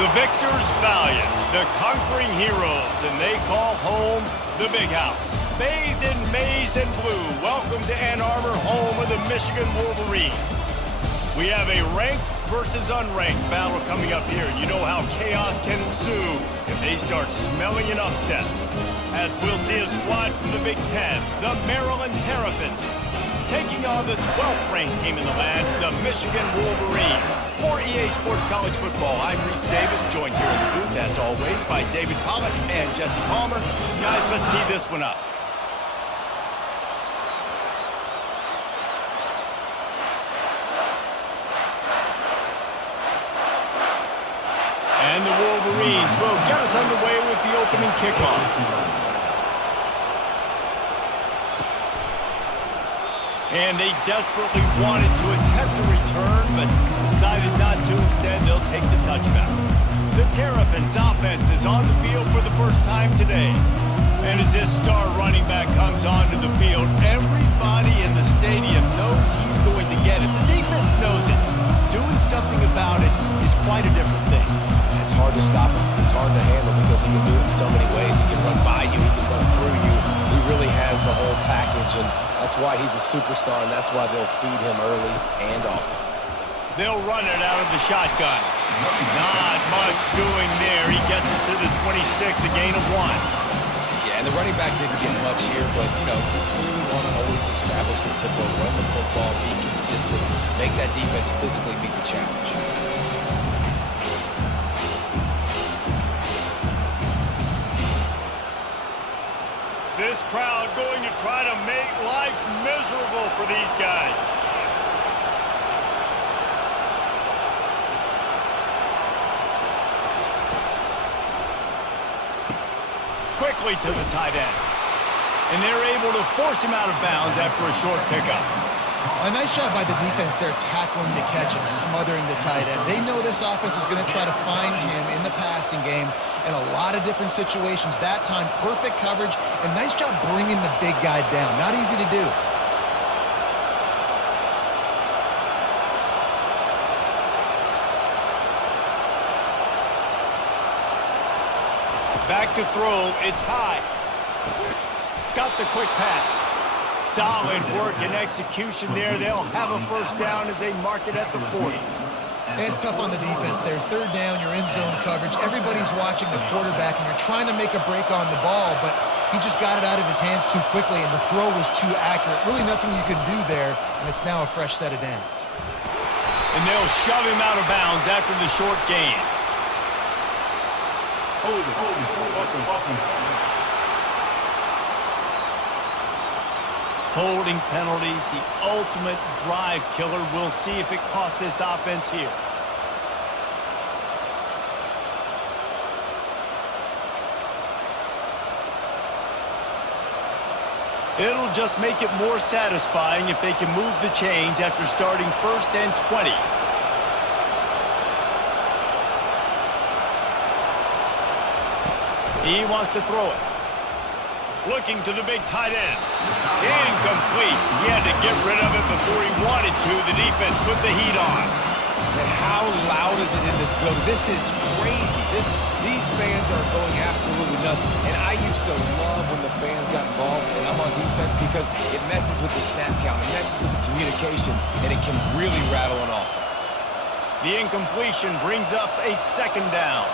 The victors valiant, the conquering heroes, and they call home the Big House. Bathed in maize and blue, welcome to Ann Arbor, home of the Michigan Wolverines. We have a ranked versus unranked battle coming up here. You know how chaos can ensue if they start smelling an upset. As we'll see a squad from the Big Ten, the Maryland Terrapins, taking on the 12th ranked team in the land, the Michigan Wolverines. For EA Sports College Football, I'm Reese Davis, joined here in the booth, as always, by David Pollack and Jesse Palmer. Guys, let's tee this one up. And the Wolverines will get us underway with the opening kickoff. And they desperately wanted to attempt a return, but decided not to. Instead, they'll take the touchback. The Terrapins offense is on the field for the first time today. And as this star running back comes onto the field, everybody in the stadium knows he's going to get it. The defense knows it. Doing something about it is quite a different thing. It's hard to stop him. It's hard to handle because he can do it in so many ways. He can run by you. He can run through you. He really has the whole package, and that's why he's a superstar, and that's why they'll feed him early and often. They'll run it out of the shotgun. Not much doing there. He gets it to the 26, a gain of 1. Yeah, and the running back didn't get much here, but, you clearly want to always establish the tempo, run the football, be consistent, make that defense physically meet the challenge. This crowd going to try to make life miserable for these guys. Quickly to the tight end. And they're able to force him out of bounds after a short pickup. A nice job by the defense there, tackling the catch and smothering the tight end. They know this offense is going to try to find him in the passing game in a lot of different situations. That time, perfect coverage, and nice job bringing the big guy down. Not easy to do. Back to throw, it's high. Got the quick pass. Solid work and execution there. They'll have a first down as they mark it at the 40. It's tough on the defense there. Third down, you're in zone coverage. Everybody's watching the quarterback, and you're trying to make a break on the ball, but he just got it out of his hands too quickly, and the throw was too accurate. Really nothing you can do there, and it's now a fresh set of downs. And they'll shove him out of bounds after the short gain. Holding penalties, the ultimate drive killer. We'll see if it costs this offense here. It'll just make it more satisfying if they can move the chains after starting 1st and 20. He wants to throw it. Looking to the big tight end. Incomplete. He had to get rid of it before he wanted to. The defense put the heat on. And how loud is it in this building? This is crazy. These fans are going absolutely nuts. And I used to love when the fans got involved and I'm on defense because it messes with the snap count. It messes with the communication, and it can really rattle an offense. The incompletion brings up a 2nd down.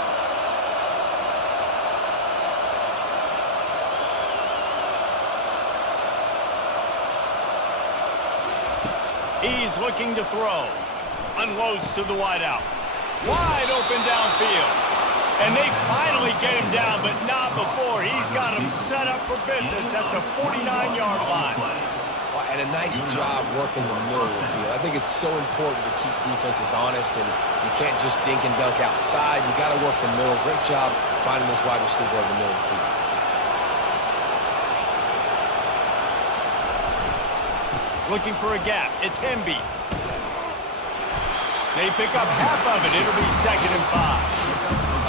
He's looking to throw. Unloads to the wideout. Wide open downfield. And they finally get him down, but not before. He's got him set up for business at the 49-yard line. And a nice job working the middle of the field. I think it's so important to keep defenses honest, and you can't just dink and dunk outside. You got to work the middle. Great job finding this wide receiver in the middle of the field. Looking for a gap. It's Hemby. They pick up half of it. It'll be 2nd and 5.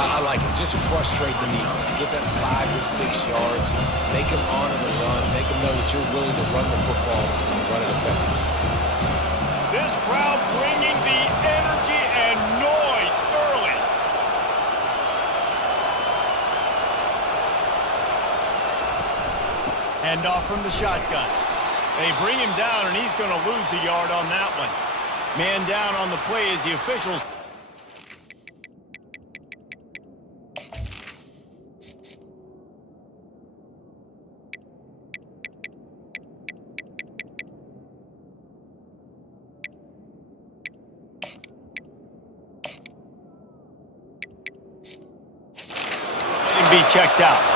I like it. Just frustrate the defense. Get that 5 to 6 yards. Make them honor the run. Make them know that you're willing to run the football and run it effectively. This crowd bringing the energy and noise early. Handoff from the shotgun. They bring him down, and he's going to lose a yard on that one. Man down on the play as the officials. Let him be checked out.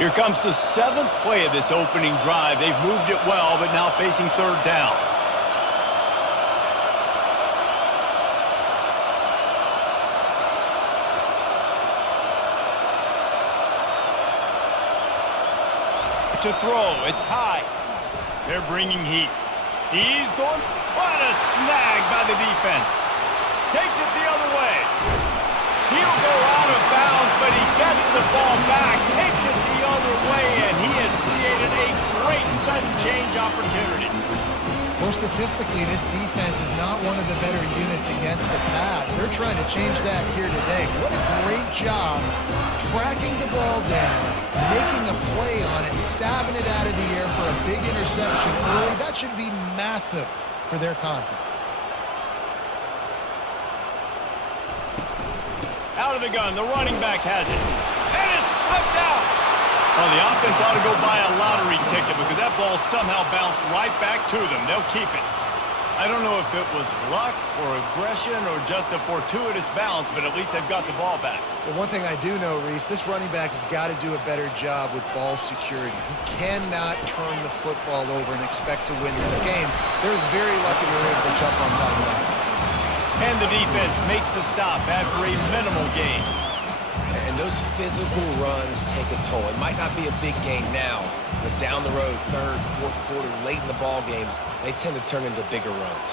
Here comes the 7th play of this opening drive. They've moved it well, but now facing 3rd down. To throw, it's high. They're bringing heat. He's going. What a snag by the defense. Takes it the other way. He'll go out of bounds, but he gets the ball back, takes it the other way, and he has created a great sudden change opportunity. Well, statistically, this defense is not one of the better units against the pass. They're trying to change that here today. What a great job tracking the ball down, making a play on it, stabbing it out of the air for a big interception early. That should be massive for their confidence. Out of the gun, the running back has it. And it's slipped out. Well, the offense ought to go buy a lottery ticket because that ball somehow bounced right back to them. They'll keep it. I don't know if it was luck or aggression or just a fortuitous bounce, but at least they've got the ball back. Well, one thing I do know, Reese, this running back has got to do a better job with ball security. He cannot turn the football over and expect to win this game. They're very lucky they were able to jump on top of that. And the defense makes the stop after a minimal gain. And those physical runs take a toll. It might not be a big gain now, but down the road, 3rd, 4th quarter, late in the ball games, they tend to turn into bigger runs.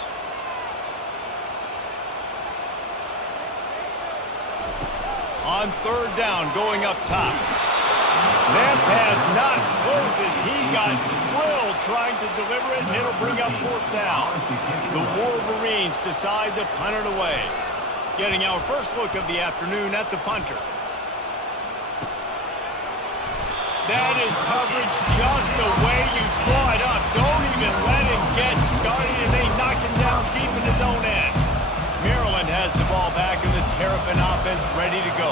On 3rd down, going up top. That pass not close as he got drilled trying to deliver it, and it'll bring up 4th down. The Wolverines decide to punt it away. Getting our first look of the afternoon at the punter. That is coverage just the way you draw it up. Don't even let him get started, and they knock him down deep in his own end. Maryland has the ball back, and the Terrapin offense ready to go.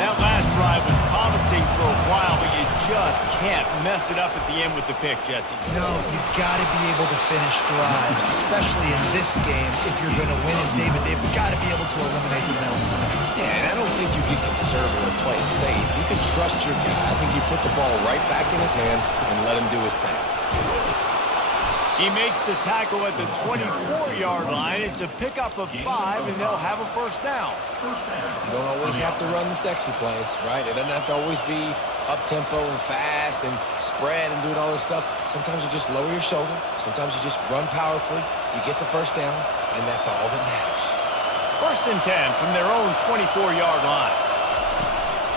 That last drive was promising for a while, but you just can't mess it up at the end with the pick, Jesse. No, you've got to be able to finish drives, especially in this game. If you're going to win it, David, they've got to be able to eliminate the mental mistakes. Yeah, and I don't think you get conservative or play it safe. You can trust your guy. I think you put the ball right back in his hands and let him do his thing. He makes the tackle at the 24-yard line. It's a pickup of 5, and they'll have a 1st down. You don't always have to run the sexy plays, right? It doesn't have to always be up-tempo and fast and spread and doing all this stuff. Sometimes you just lower your shoulder. Sometimes you just run powerfully. You get the 1st down, and that's all that matters. 1st and 10 from their own 24-yard line.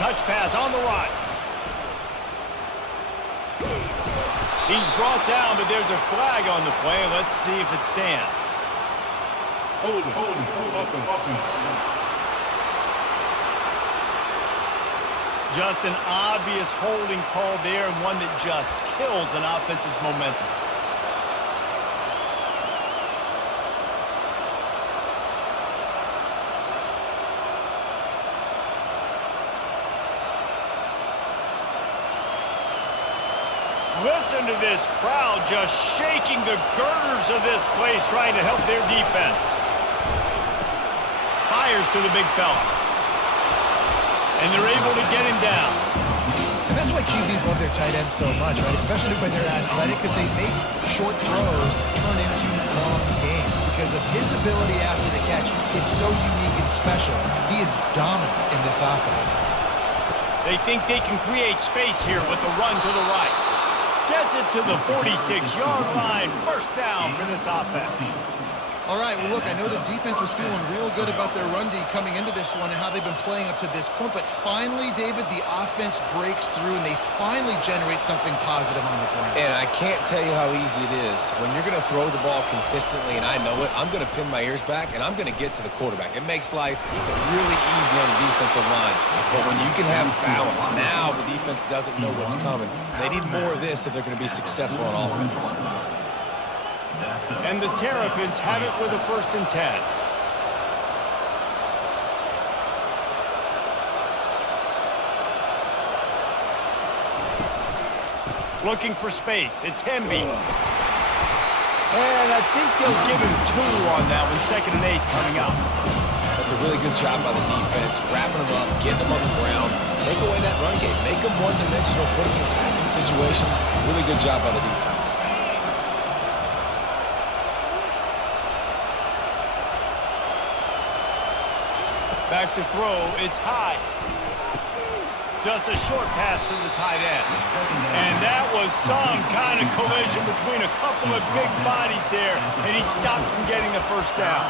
Touch pass on the run. He's brought down, but there's a flag on the play. Let's see if it stands. Hold it. Just an obvious holding call there, and one that just kills an offense's momentum. Listen to this crowd just shaking the girders of this place, trying to help their defense. Fires to the big fella. And they're able to get him down. And that's why QBs love their tight ends so much, right? Especially when they're athletic, because they make short throws turn into long games. Because of his ability after the catch, it's so unique and special. He is dominant in this offense. They think they can create space here with the run to the right. Gets it to the 46-yard line. 1st down for this offense. All right, well, look, I know the defense was feeling real good about their run D coming into this one and how they've been playing up to this point, but finally, David, the offense breaks through and they finally generate something positive on the ground. And I can't tell you how easy it is. When you're going to throw the ball consistently, and I know it, I'm going to pin my ears back, and I'm going to get to the quarterback. It makes life really easy on the defensive line. But when you can have balance, now the defense doesn't know what's coming. They need more of this if they're going to be successful on offense. And the Terrapins have it with a 1st and 10. Looking for space. It's Hemby. And I think they'll give him 2 on that one. 2nd and 8 coming up. That's a really good job by the defense, wrapping them up, getting them on the ground, take away that run game, make them one-dimensional, put them in passing situations. Really good job by the defense. Back to throw, it's high. Just a short pass to the tight end. And that was some kind of collision between a couple of big bodies there, and he stopped from getting the 1st down.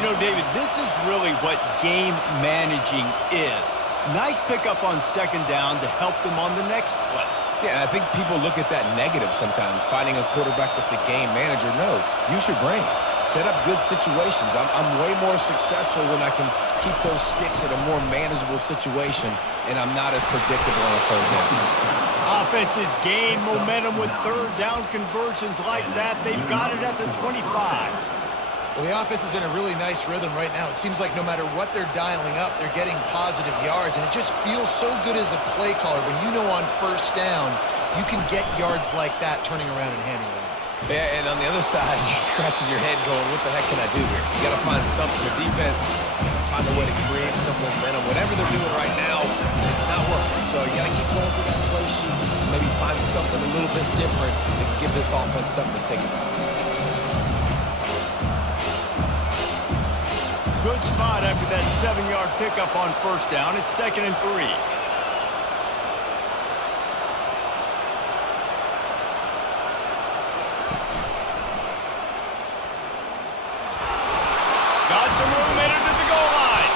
You know, David, this is really what game managing is. Nice pickup on 2nd down to help them on the next play. Yeah, I think people look at that negative sometimes, finding a quarterback that's a game manager. No, use your brain. Set up good situations. I'm way more successful when I can keep those sticks at a more manageable situation, and I'm not as predictable on a 3rd down. Offenses gain momentum with 3rd down conversions like that. They've got it at the 25. Well, the offense is in a really nice rhythm right now. It seems like no matter what they're dialing up, they're getting positive yards, and it just feels so good as a play caller when you know on 1st down you can get yards like that turning around and handing it off. Yeah, and on the other side, you're scratching your head going, what the heck can I do here? You got to find something. The defense has got to find a way to create some momentum. Whatever they're doing right now, it's not working. So you got to keep going through that play sheet, maybe find something a little bit different that can give this offense something to think about. Good spot after that 7-yard pickup on 1st down. It's 2nd and 3. Got some room in to the goal line.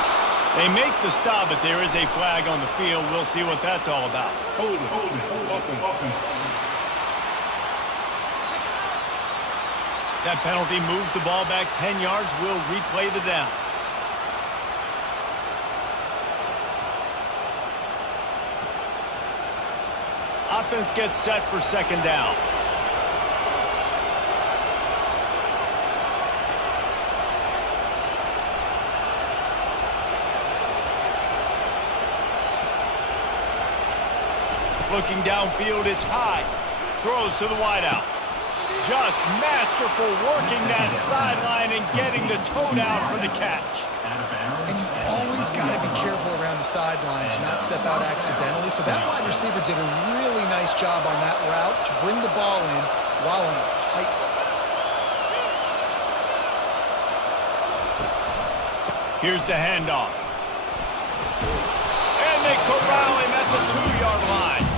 They make the stop, but there is a flag on the field. We'll see what that's all about. Hold it. Offense. That penalty moves the ball back 10 yards. We'll replay the down. Offense gets set for 2nd down. Looking downfield, it's high. Throws to the wideout. Just masterful working that sideline and getting the toe down for the catch. And you've always got to be careful around the sideline to not step out accidentally. So that wide receiver did a really nice job on that route to bring the ball in while on a tight route. Here's the handoff. And they corral him at the 2-yard line.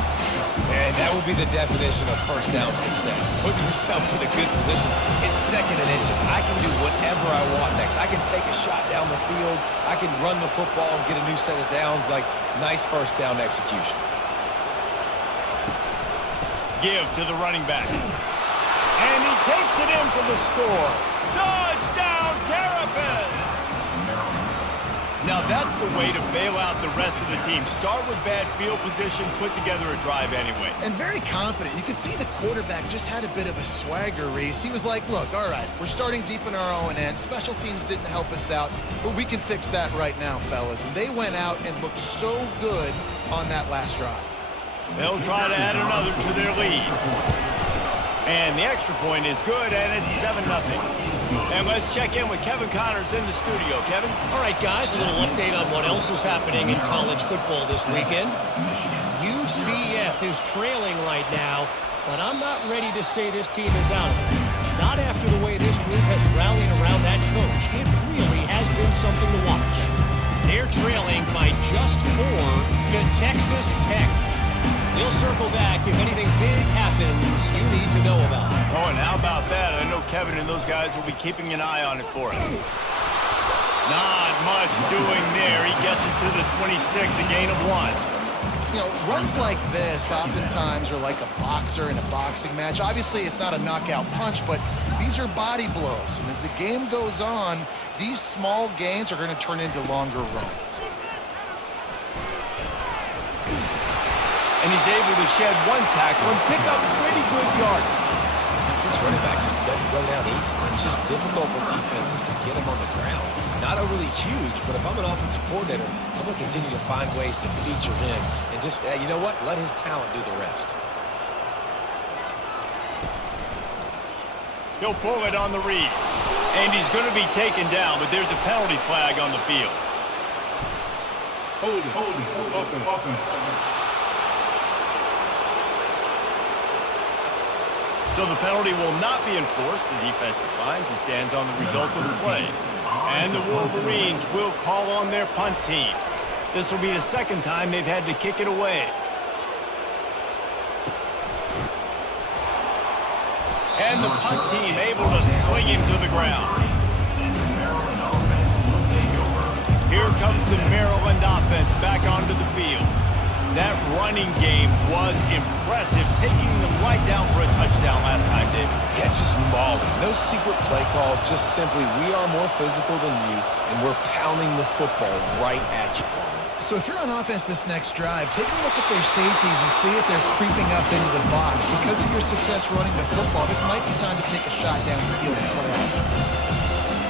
And that would be the definition of 1st down success. Putting yourself in a good position. It's 2nd and inches. I can do whatever I want next. I can take a shot down the field. I can run the football and get a new set of downs. Like, nice 1st down execution. Give to the running back. And he takes it in for the score. Touchdown, Terrapins! Now that's the way to bail out the rest of the team. Start with bad field position, put together a drive anyway. And very confident. You could see the quarterback just had a bit of a swagger race. He was like, look, all right, we're starting deep in our own end. Special teams didn't help us out, but we can fix that right now, fellas. And they went out and looked so good on that last drive. They'll try to add another to their lead. And the extra point is good, and it's 7-0. And let's check in with Kevin Connors in the studio. Kevin? All right, guys, a little update on what else is happening in college football this weekend. UCF is trailing right now, but I'm not ready to say this team is out of it. Not after the way this group has rallied around that coach. It really has been something to watch. They're trailing by just 4 to Texas Tech. We'll circle back if anything big happens you need to know about. Oh, and how about that? I know Kevin and those guys will be keeping an eye on it for us. Not much doing there. He gets it to the 26, a gain of 1. You know, runs like this oftentimes are like a boxer in a boxing match. Obviously, it's not a knockout punch, but these are body blows. And as the game goes on, these small gains are going to turn into longer runs. And he's able to shed 1 tackle and pick up pretty good yardage. This running back just doesn't go down easy. It's just difficult for defenses to get him on the ground. Not overly huge, but if I'm an offensive coordinator, I'm going to continue to find ways to feature him and just, you know what, let his talent do the rest. He'll pull it on the read. And he's going to be taken down, but there's a penalty flag on the field. Hold it. Offense. So the penalty will not be enforced. The defense declines and stands on the result of the play. And the Wolverines will call on their punt team. This will be the second time they've had to kick it away. And the punt team able to swing him to the ground. Here comes the Maryland offense back onto the field. That running game was impressive, taking them right down for a touchdown last time, David. Yeah, just mauling. No secret play calls, just simply we are more physical than you, and we're pounding the football right at you. So if you're on offense this next drive, take a look at their safeties and see if they're creeping up into the box. Because of your success running the football, this might be time to take a shot down the field and play off.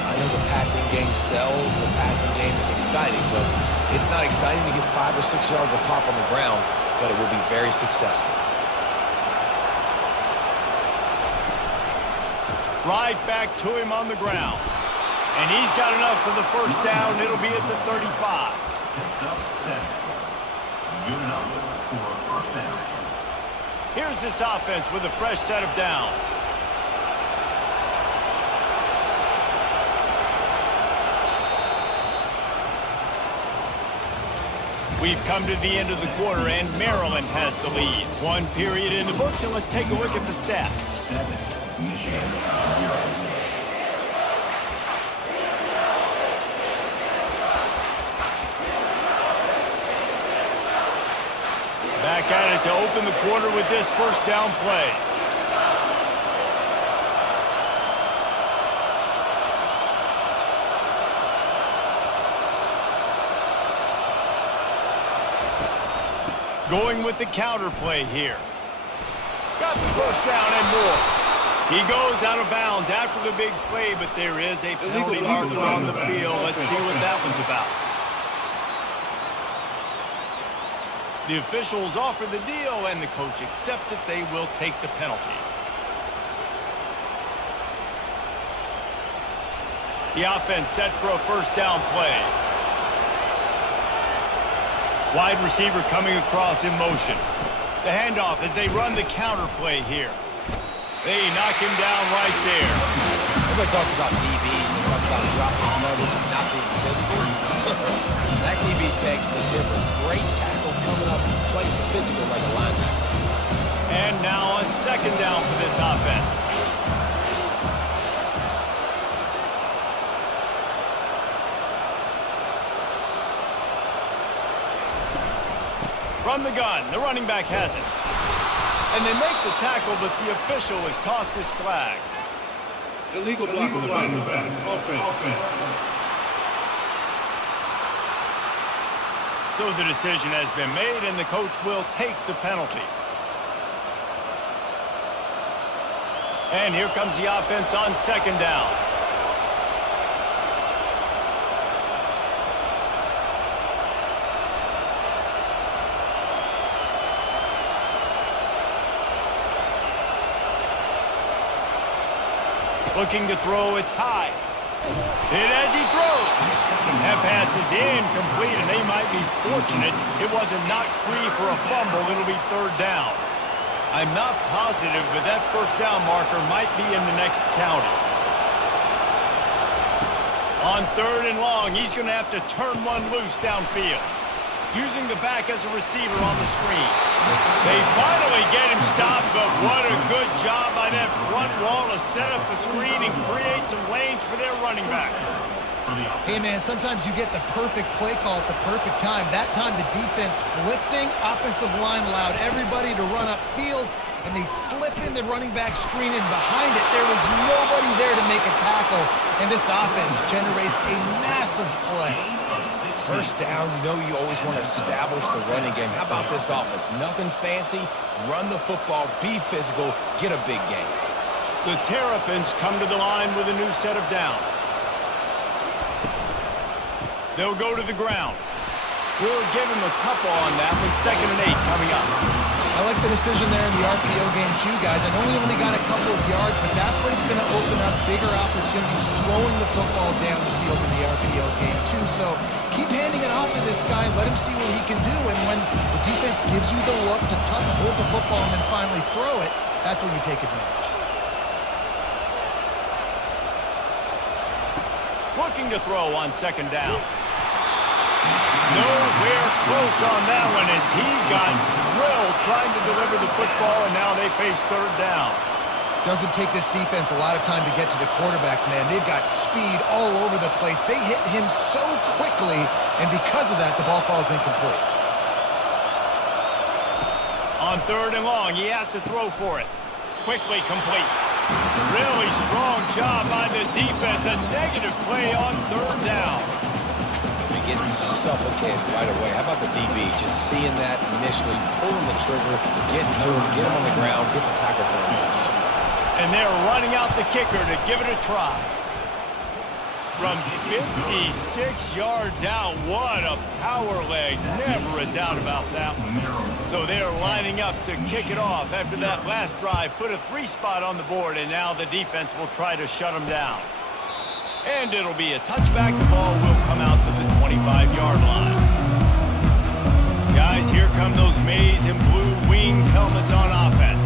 I know the passing game sells, the passing game is exciting, but it's not exciting to get 5 or 6 yards of pop on the ground, but it will be very successful. Right back to him on the ground. And he's got enough for the first down. It'll be at the 35. Here's this offense with a fresh set of downs. We've come to the end of the quarter, and Maryland has the lead. 1 period in the books, and let's take a look at the stats. Back at it to open the quarter with this first down play. Going with the counter play here. Got the first down and more. He goes out of bounds after the big play, but there is a penalty marker on the field. Let's see what that one's about. The officials offer the deal, and the coach accepts it. They will take the penalty. The offense set for a first down play. Wide receiver coming across in motion. The handoff as they run the counter play here. They knock him down right there. Everybody talks about DBs. They talk about dropping coverage and not being physical. That DB begs to differ. Great tackle coming up and playing physical like a linebacker. And now on second down for this offense. From the gun, the running back has it. And they make the tackle, but the official has tossed his flag. Illegal block on the back. Offense. So the decision has been made, and the coach will take the penalty. And here comes the offense on second down. Looking to throw, it's high. Hit as he throws. That pass is incomplete, and they might be fortunate it wasn't knocked free for a fumble. It'll be third down. I'm not positive, but that first down marker might be in the next county. On third and long, he's going to have to turn one loose downfield. Using the back as a receiver on the screen. They finally barely get him stopped, but what a good job by that front wall to set up the screen and create some lanes for their running back. Hey, man, sometimes you get the perfect play call at the perfect time. That time the defense blitzing, offensive line allowed everybody to run upfield, and they slip in the running back screen, and behind it there was nobody there to make a tackle, and this offense generates a massive play. First down, you know you always want to establish the running game. How about this offense? Nothing fancy. Run the football, be physical, get a big gain. The Terrapins come to the line with a new set of downs. They'll go to the ground. We'll give him a couple on that one. 2nd and 8 coming up. I like the decision there in the RPO game too, guys. I know he only got a couple of yards, but that play's going to open up bigger opportunities throwing the football down the field in the RPO game too. So keep handing it off to this guy. Let him see what he can do. And when the defense gives you the look to hold the football and then finally throw it, that's when you take advantage. Looking to throw on 2nd down. Nowhere close on that one as he got drilled trying to deliver the football, and now they face 3rd down. Doesn't take this defense a lot of time to get to the quarterback, man. They've got speed all over the place. They hit him so quickly, and because of that, the ball falls incomplete. On 3rd and long, he has to throw for it. Quickly complete. Really strong job by the defense. A negative play on 3rd down. Getting suffocated right away. How about the DB? Just seeing that initially, pulling the trigger, getting to him, get him on the ground, get the tackle for him. And they're running out the kicker to give it a try. From 56 yards out, what a power leg. Never a doubt about that one. So they're lining up to kick it off after that last drive. Put a 3-spot on the board, and now the defense will try to shut them down. And it'll be a touchback. The ball will come out to the 25-yard line. Guys, here come those maize and blue winged helmets on offense.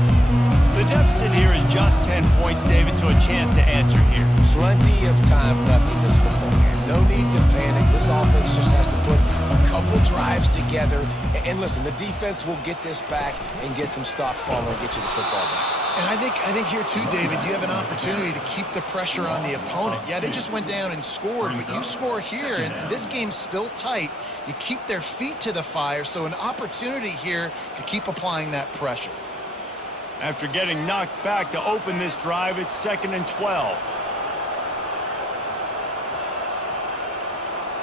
The deficit here is just 10 points, David, so a chance to answer here. Plenty of time left in this football game. No need to panic. This offense just has to put a couple drives together. And listen, the defense will get this back and get some stops following and get you the football back. And I think here too, David, you have an opportunity to keep the pressure on the opponent. Yeah, they just went down and scored, but you score here, and this game's still tight. You keep their feet to the fire, so an opportunity here to keep applying that pressure. After getting knocked back to open this drive, it's 2nd and 12.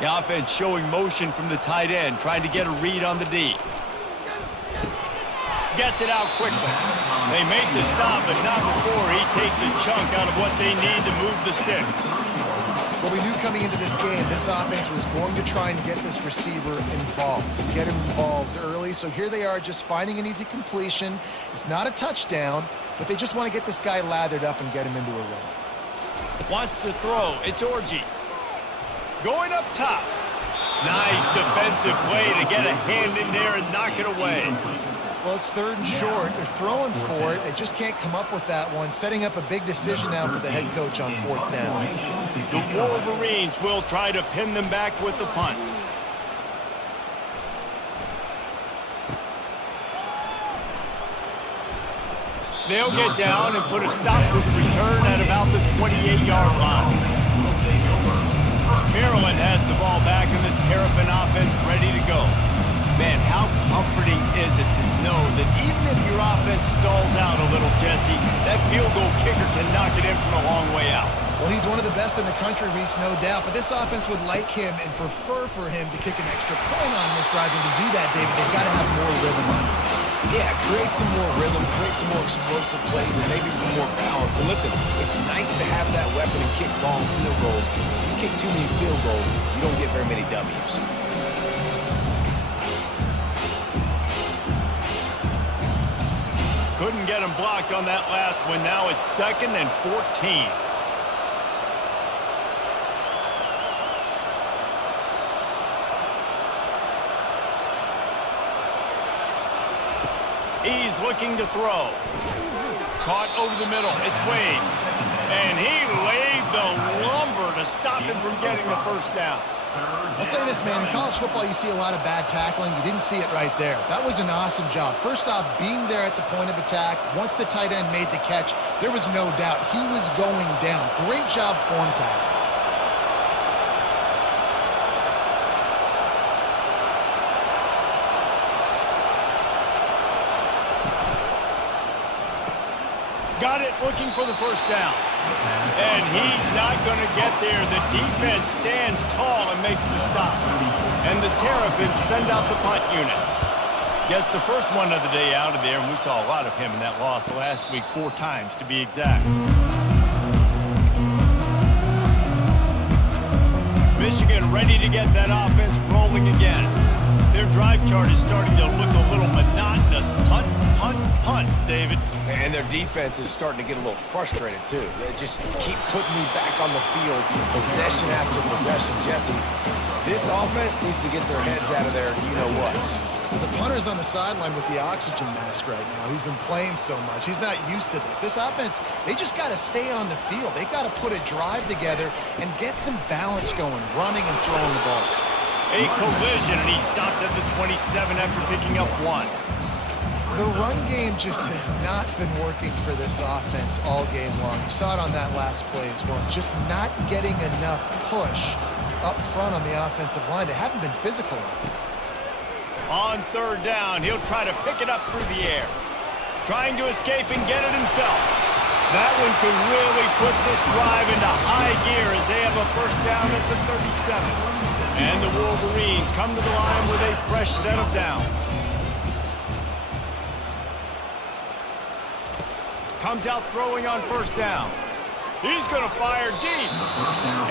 The offense showing motion from the tight end, trying to get a read on the D. Gets it out quickly. They make the stop, but not before he takes a chunk out of what they need to move the sticks. Well, we knew coming into this game, this offense was going to try and get this receiver involved, get him involved early. So here they are just finding an easy completion. It's not a touchdown, but they just want to get this guy lathered up and get him into a rhythm. Wants to throw. It's Orji. Going up top. Nice defensive play to get a hand in there and knock it away. Well, it's 3rd and short. They're throwing for it. They just can't come up with that one. Setting up a big decision now for the head coach on 4th down. The Wolverines will try to pin them back with the punt. They'll get down and put a stop to the return at about the 28-yard line. Maryland has the ball back and the Terrapin offense ready to go. Man, how comforting is it to know that even if your offense stalls out a little, Jesse, that field goal kicker can knock it in from a long way out. Well, he's one of the best in the country, Reese, no doubt. But this offense would like him and prefer for him to kick an extra point on this drive. And to do that, David, they've got to have more rhythm on it. Yeah, create some more rhythm, create some more explosive plays, and maybe some more balance. And listen, it's nice to have that weapon and kick long field goals. If you kick too many field goals, you don't get very many W's. Couldn't get him blocked on that last one. Now it's 2nd and 14. He's looking to throw. Caught over the middle. It's Wade. And he laid the lumber to stop him from getting the 1st down. I'll say this, man. In college football, you see a lot of bad tackling. You didn't see it right there. That was an awesome job. First off, being there at the point of attack. Once the tight end made the catch, there was no doubt he was going down. Great job form tackle. Got it, looking for the first down. And he's not going to get there. The defense stands tall and makes the stop. And the Terrapins send out the punt unit. Gets the first one of the day out of there, and we saw a lot of him in that loss last week, 4 times to be exact. Michigan ready to get that offense rolling again. Their drive chart is starting to look a little monotonous. Punt, punt, punt, David. And their defense is starting to get a little frustrated, too. They just keep putting me back on the field, possession after possession. Jesse, this offense needs to get their heads out of there, you-know-what. The punter's on the sideline with the oxygen mask right now. He's been playing so much. He's not used to this. This offense, they just got to stay on the field. They've got to put a drive together and get some balance going, running and throwing the ball. A collision, and he stopped at the 27 after picking up 1. The run game just has not been working for this offense all game long. You saw it on that last play as well. Just not getting enough push up front on the offensive line. They haven't been physical. On 3rd down, he'll try to pick it up through the air. Trying to escape and get it himself. That one could really put this drive into high gear as they have a first down at the 37. And the Wolverines come to the line with a fresh set of downs. Comes out throwing on 1st down. He's going to fire deep.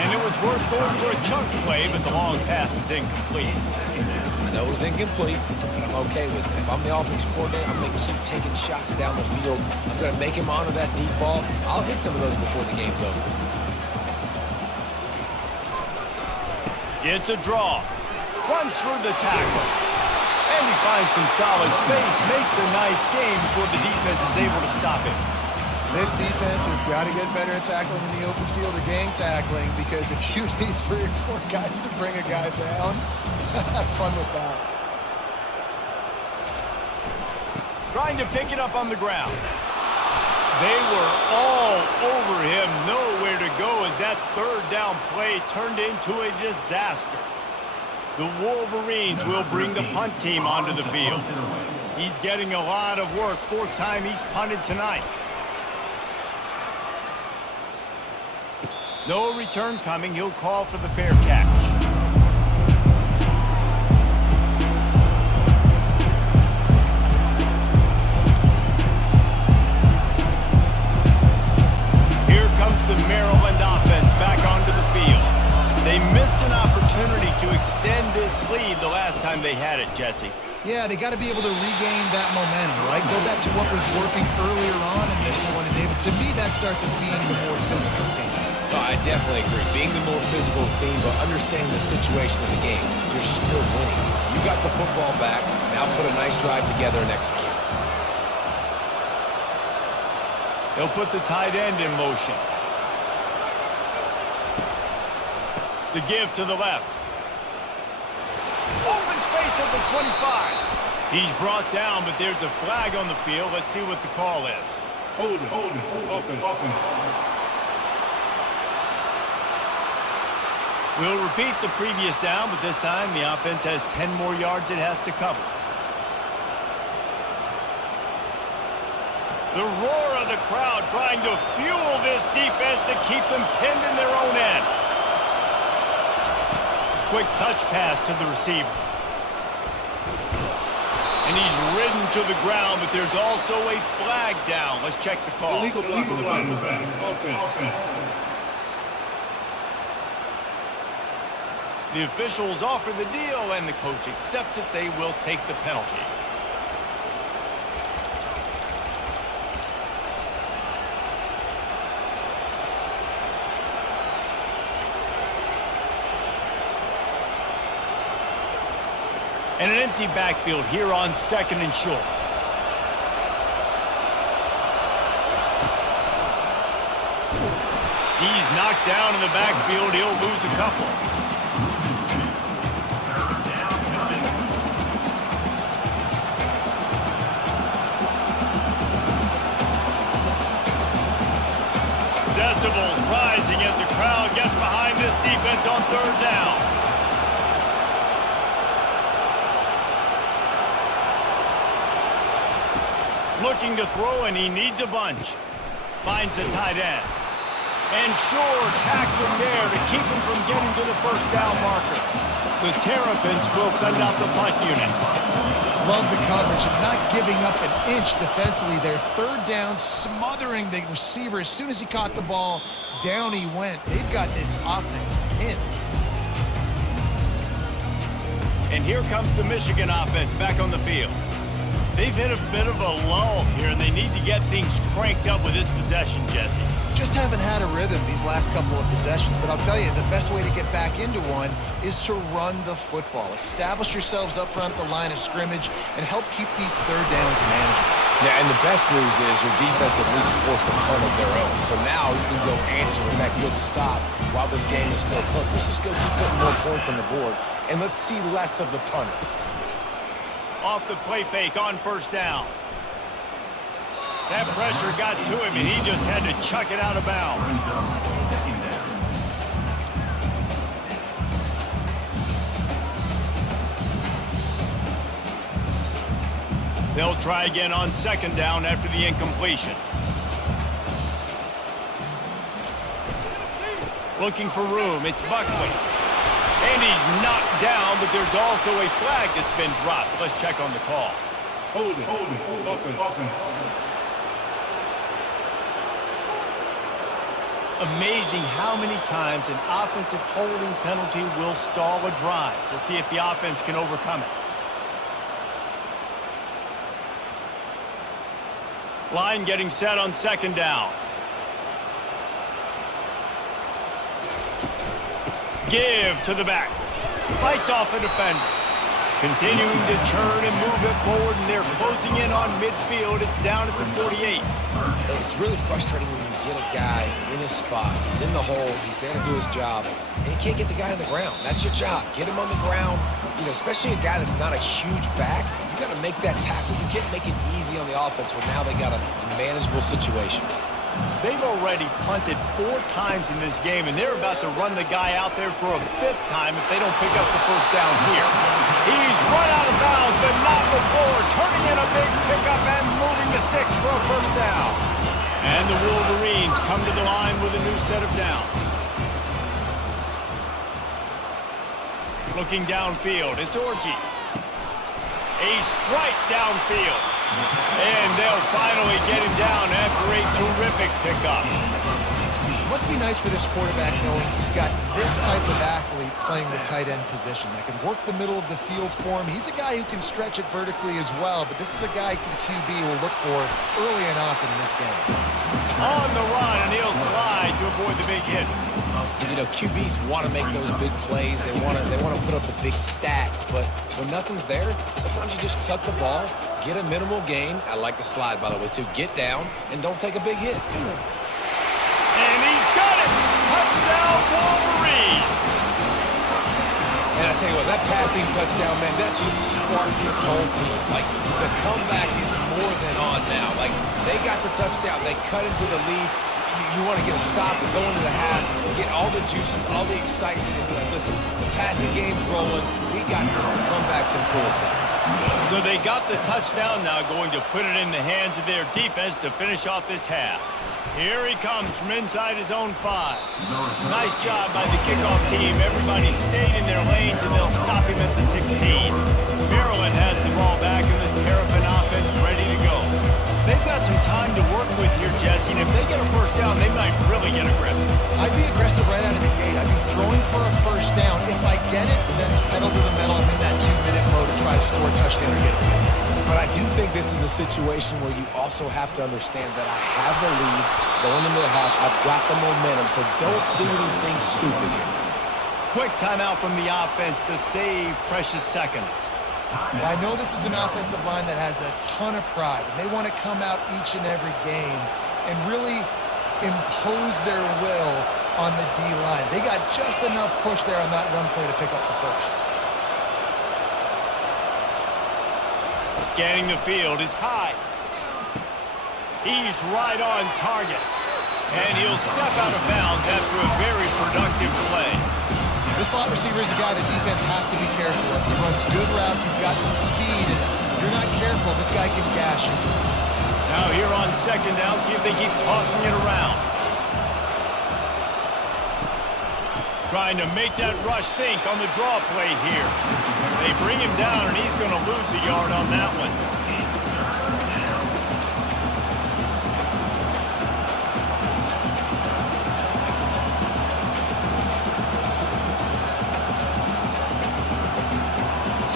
And it was worth going for a chunk play, but the long pass is incomplete. I know it was incomplete, but I'm okay with it. If I'm the offensive coordinator, I'm going to keep taking shots down the field. I'm going to make him honor that deep ball. I'll hit some of those before the game's over. It's a draw. Runs through the tackle. And he finds some solid space. Makes a nice game before the defense is able to stop him. This defense has got to get better at tackling in the open field or gang tackling, because if you need 3 or 4 guys to bring a guy down, have fun with that. Trying to pick it up on the ground. They were all over him, nowhere to go as that 3rd down play turned into a disaster. The Wolverines will bring the punt team onto the field. He's getting a lot of work. 4th time he's punted tonight. No return coming. He'll call for the fair catch. Here comes the Maryland offense back onto the field. They missed an opportunity to extend this lead the last time they had it, Jesse. Yeah, they got to be able to regain that momentum, right? Go back to what was working earlier on in this one. And David, to me, that starts with being the more physical team. No, I definitely agree. Being the more physical team, but understanding the situation of the game, you're still winning. You got the football back. Now put a nice drive together and execute. They'll put the tight end in motion. The give to the left. Open space at the 25. He's brought down, but there's a flag on the field. Let's see what the call is. Hold it. Offense. We'll repeat the previous down, but this time the offense has 10 more yards it has to cover. The roar of the crowd trying to fuel this defense to keep them pinned in their own end. Quick touch pass to the receiver. And he's ridden to the ground, but there's also a flag down. Let's check the call. Illegal block. Offense. The officials offer the deal, and the coach accepts it. They will take the penalty. And an empty backfield here on 2nd and short. He's knocked down in the backfield. He'll lose a couple. decibels rising as the crowd gets behind this defense on third down. Looking to throw, and he needs a bunch. Finds the tight end. And sure, tackling there to keep him from getting to the first down marker. The Terrapins will send out the punt unit. Love the coverage and not giving up an inch defensively. Their third down, smothering the receiver. As soon as he caught the ball, down he went. They've got this offense pinned. And here comes the Michigan offense back on the field. They've hit a bit of a lull here, and they need to get things cranked up with this possession, Jesse. Just haven't had a rhythm these last couple of possessions, but I'll tell you, the best way to get back into one is to run the football. Establish yourselves up front at the line of scrimmage and help keep these third downs manageable. Yeah, and the best news is your defense at least forced a punt of their own. So now you can go answer with that good stop while this game is still close. Let's just go keep putting more points on the board, and let's see less of the punter. Off the play fake on first down. That pressure got to him, and he just had to chuck it out of bounds. They'll try again on second down after the incompletion. Looking for room, it's Buckley. And he's knocked down, but there's also a flag that's been dropped. Let's check on the call. Hold it. Offense. Amazing how many times an offensive holding penalty will stall a drive. We'll see if the offense can overcome it. Line getting set on second down. Give to the back. Fights off a defender. Continuing to turn and move it forward, and they're closing in on midfield. It's down at the 48. It's really frustrating when you get a guy in his spot. He's in the hole. He's there to do his job, and you can't get the guy on the ground. That's your job. Get him on the ground. You know, especially a guy that's not a huge back. You got to make that tackle. You can't make it easy on the offense where now they got a manageable situation. They've already punted 4 times in this game, and they're about to run the guy out there for a 5th time if they don't pick up the first down here. He's run out of bounds, but not before. Turning in a big pickup and moving the sticks for a first down. And the Wolverines come to the line with a new set of downs. Looking downfield, it's Orji. A strike downfield. And they'll finally get him down after a terrific pickup. Must be nice for this quarterback knowing he's got this type of athlete playing the tight end position that can work the middle of the field for him. He's a guy who can stretch it vertically as well, but this is a guy the QB will look for early and often in this game. On the run, and he'll slide to avoid the big hit. You know, QBs want to make those big plays. They want to put up the big stats, but when nothing's there, sometimes you just tuck the ball, get a minimal gain. I like the slide, by the way, too. Get down and don't take a big hit. And he's got it! Touchdown, Wolverine! And I tell you what, that passing touchdown, man, that should spark this whole team. Like, the comeback is more than on now. Like, they got the touchdown. They cut into the lead. You want to get a stop and go into the half, get all the juices, all the excitement, and be like, listen, the passing game's rolling. We got this. The comeback's in full effect. So they got the touchdown now, going to put it in the hands of their defense to finish off this half. Here he comes from inside his own 5. Nice job by the kickoff team. Everybody stayed in their lanes, and they'll stop him at the 16. Maryland has the ball back, and the Terrapin offense ready to go. They've got some time to work with here, Jesse, and if they get a first down, they might really get aggressive. I'd be aggressive right out of the gate. I'd be throwing for a first down. If I get it, then it's pedal to the metal. I'm in that 2-minute mode to try to score a touchdown or get a field. But I do think this is a situation where you also have to understand that I have the lead going into the half. I've got the momentum, so don't do anything stupid here. Quick timeout from the offense to save precious seconds. I know this is an offensive line that has a ton of pride, and they want to come out each and every game and really impose their will on the D-line. They got just enough push there on that run play to pick up the first. Scanning the field, it's high. He's right on target. And he'll step out of bounds after a very productive play. This slot receiver is a guy the defense has to be careful of. He runs good routes. He's got some speed. And if you're not careful, this guy can gash you. Now here on second down, see if they keep tossing it around. Trying to make that rush think on the draw play here. They bring him down, and he's going to lose a yard on that one.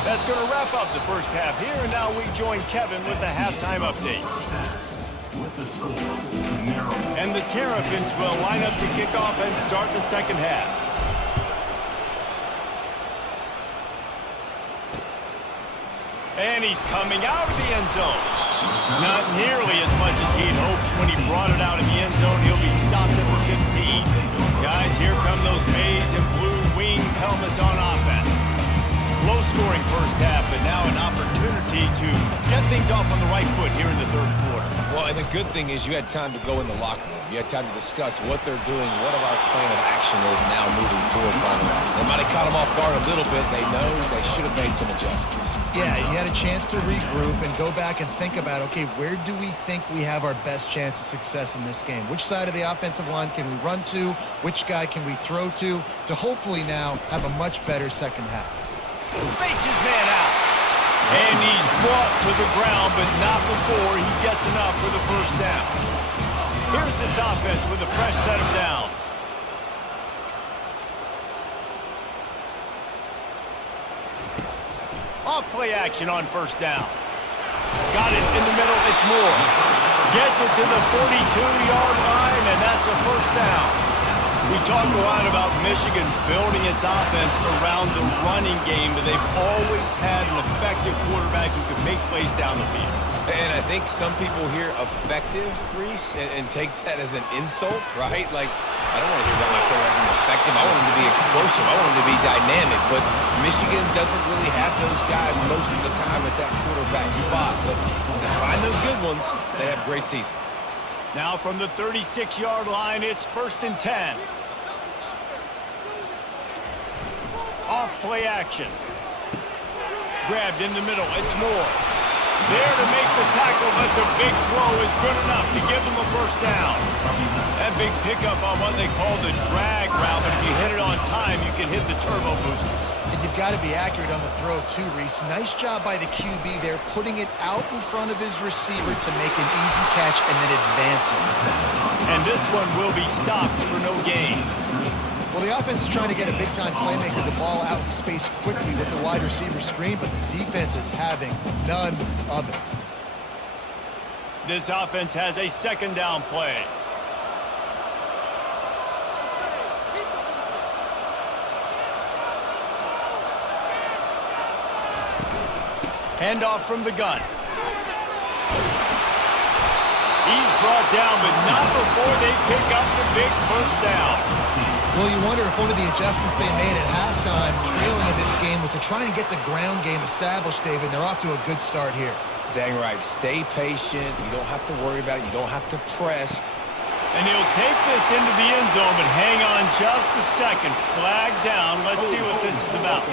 That's going to wrap up the first half here, and now we join Kevin with the halftime update. And the Terrapins will line up to kick off and start the second half. And he's coming out of the end zone. Not nearly as much as he'd hoped when he brought it out in the end zone. He'll be stopped at the 15. Guys, here come those maize and blue winged helmets on offense. Low-scoring first half, but now an opportunity to get things off on the right foot here in the third quarter. Well, and the good thing is you had time to go in the locker room. You had time to discuss what they're doing, what our plan of action is now moving forward. They might have caught them off guard a little bit. They know they should have made some adjustments. Yeah, you had a chance to regroup and go back and think about, okay, where do we think we have our best chance of success in this game? Which side of the offensive line can we run to? Which guy can we throw to hopefully now have a much better second half? Fakes his man out. And he's brought to the ground, but not before he gets enough for the first down. Here's this offense with a fresh set of downs. Off play action on first down. Got it in the middle, it's Moore. Gets it to the 42-yard line, and that's a first down. We talk a lot about Michigan building its offense around the running game, but they've always had an effective quarterback who can make plays down the field. And I think some people hear effective, Reese, and take that as an insult, right? Like, I don't want to hear about my quarterback being effective. I want him to be explosive. I want him to be dynamic. But Michigan doesn't really have those guys most of the time at that quarterback spot. But when they find those good ones, they have great seasons. Now from the 36-yard line, it's 1st and 10. Off play action. Grabbed in the middle. It's Moore. There to make the tackle, but the big throw is good enough to give them a first down. That big pickup on what they call the drag route, but if you hit it on time, you can hit the turbo booster. And you've got to be accurate on the throw too, Reese. Nice job by the QB there, putting it out in front of his receiver to make an easy catch and then advancing. And this one will be stopped for no gain. Well, the offense is trying to get a big-time playmaker the ball out in space quickly with the wide receiver screen, but the defense is having none of it. This offense has a second down play. Handoff from the gun. He's brought down, but not before they pick up the big first down. Well, you wonder if one of the adjustments they made at halftime, trailing in this game, was to try and get the ground game established, David. They're off to a good start here. Dang right. Stay patient. You don't have to worry about it. You don't have to press. And he'll take this into the end zone, but hang on just a second. Flag down. Let's see what this is about.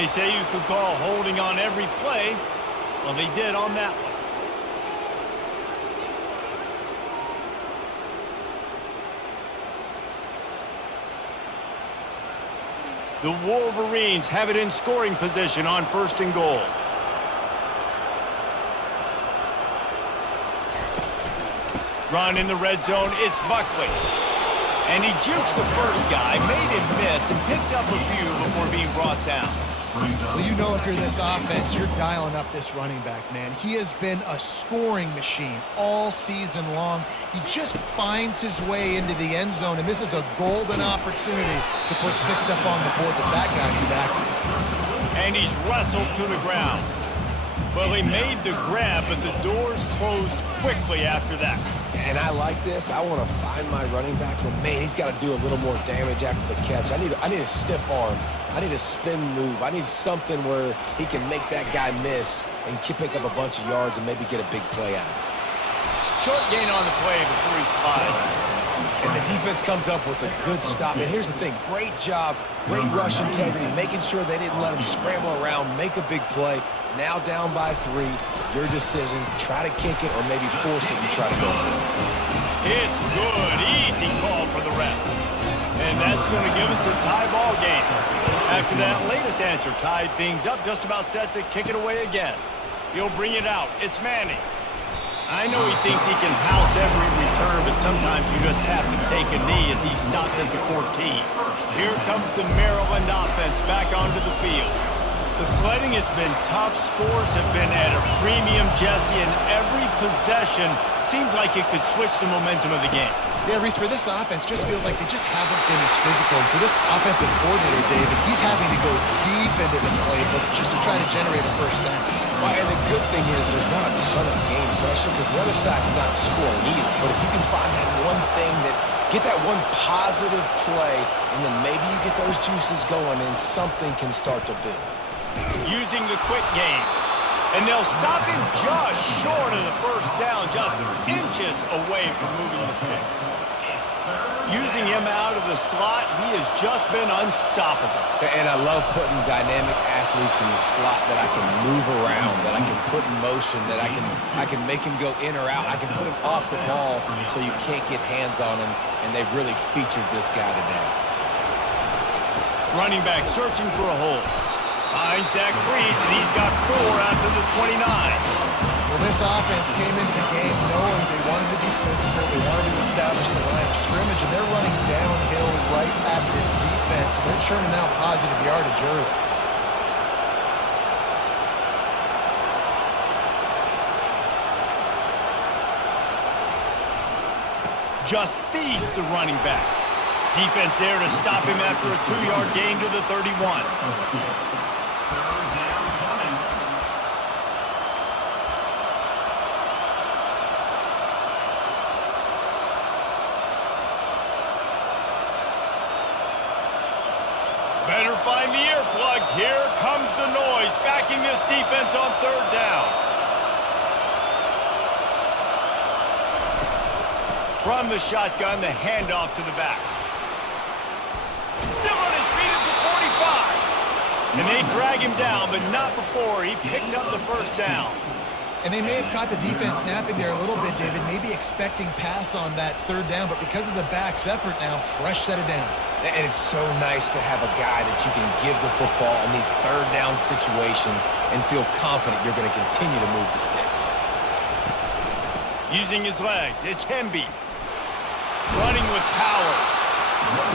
They say you could call holding on every play. Well, they did on that one. The Wolverines have it in scoring position on 1st and goal. Run in the red zone, it's Buckley. And he jukes the first guy, made him miss, and picked up a few before being brought down. Well, you know if you're this offense, you're dialing up this running back, man. He has been a scoring machine all season long. He just finds his way into the end zone, and this is a golden opportunity to put 6 up on the board with that guy in the backfield. And he's wrestled to the ground. Well, he made the grab, but the doors closed quickly after that. And I like this. I want to find my running back, but man, he's got to do a little more damage after the catch. I need a stiff arm. I need a spin move. I need something where he can make that guy miss and pick up a bunch of yards and maybe get a big play out of it. Short gain on the play before he slides. And the defense comes up with a good stop. And here's the thing, great job, great rush integrity, making sure they didn't let him scramble around, make a big play. Now down by 3, your decision, try to kick it or maybe force it and try to go for it. It's good, easy call for the ref. And that's going to give us a tie ball game. After that latest answer tied things up, just about set to kick it away again. He'll bring it out. It's Manning. I know he thinks he can house every return, but sometimes you just have to take a knee as he stopped at the 14. Here comes the Maryland offense back onto the field. The sledding has been tough. Scores have been at a premium, Jesse, and every possession seems like it could switch the momentum of the game. Yeah, Reese, for this offense, just feels like they just haven't been as physical. For this offensive coordinator, David, he's having to go deep into the playbook just to try to generate a first down. Well, and the good thing is there's not a ton of game pressure because the other side's not scoring either. But if you can find that one thing get that one positive play, and then maybe you get those juices going and something can start to build. Using the quick game. And they'll stop him just short of the first down, just inches away from moving the sticks. Using him out of the slot, he has just been unstoppable. And I love putting dynamic athletes in the slot that I can move around, that I can put in motion, that I can make him go in or out. I can put him off the ball so you can't get hands on him, and they've really featured this guy today. Running back searching for a hole. Finds that crease, and he's got 4 after the 29. Well, this offense came into the game knowing they wanted to be physical, they wanted to establish the line of scrimmage, and they're running downhill right at this defense, and they're churning out positive yardage early. Just feeds the running back. Defense there to stop him after a 2-yard gain to the 31. Better find the earplugs. Here comes the noise, backing this defense on 3rd down. From the shotgun, the handoff to the back. Still on his feet at the 45. And they drag him down, but not before he picks up the first down. And they may have caught the defense napping there a little bit, David, maybe expecting pass on that 3rd down, but because of the back's effort now, fresh set of downs. And it's so nice to have a guy that you can give the football in these 3rd down situations and feel confident you're going to continue to move the sticks. Using his legs, it's Hemby. Running with power.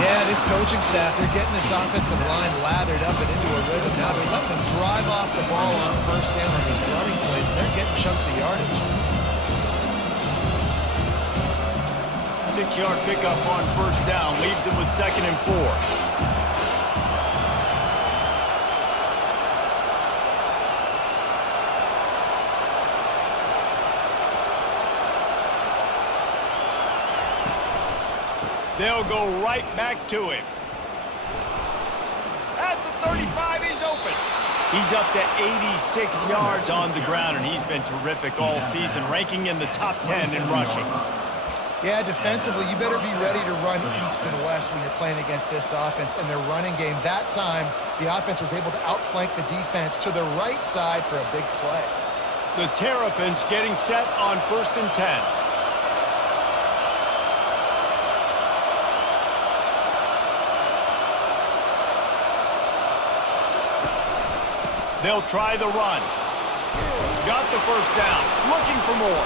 Yeah, this coaching staff, they're getting this offensive line lathered up and into a rhythm. Now they're letting them drive off the ball on 1st down on these running plays, and they're getting chunks of yardage. 6-yard pickup on 1st down, leaves them with 2nd and 4. They'll go right back to him. At the 35, he's open. He's up to 86 yards on the ground, and he's been terrific all season, ranking in the top 10 in rushing. Yeah, defensively, you better be ready to run east and west when you're playing against this offense and their running game. That time, the offense was able to outflank the defense to the right side for a big play. The Terrapins getting set on 1st and 10. They'll try the run. Got the 1st down. Looking for more.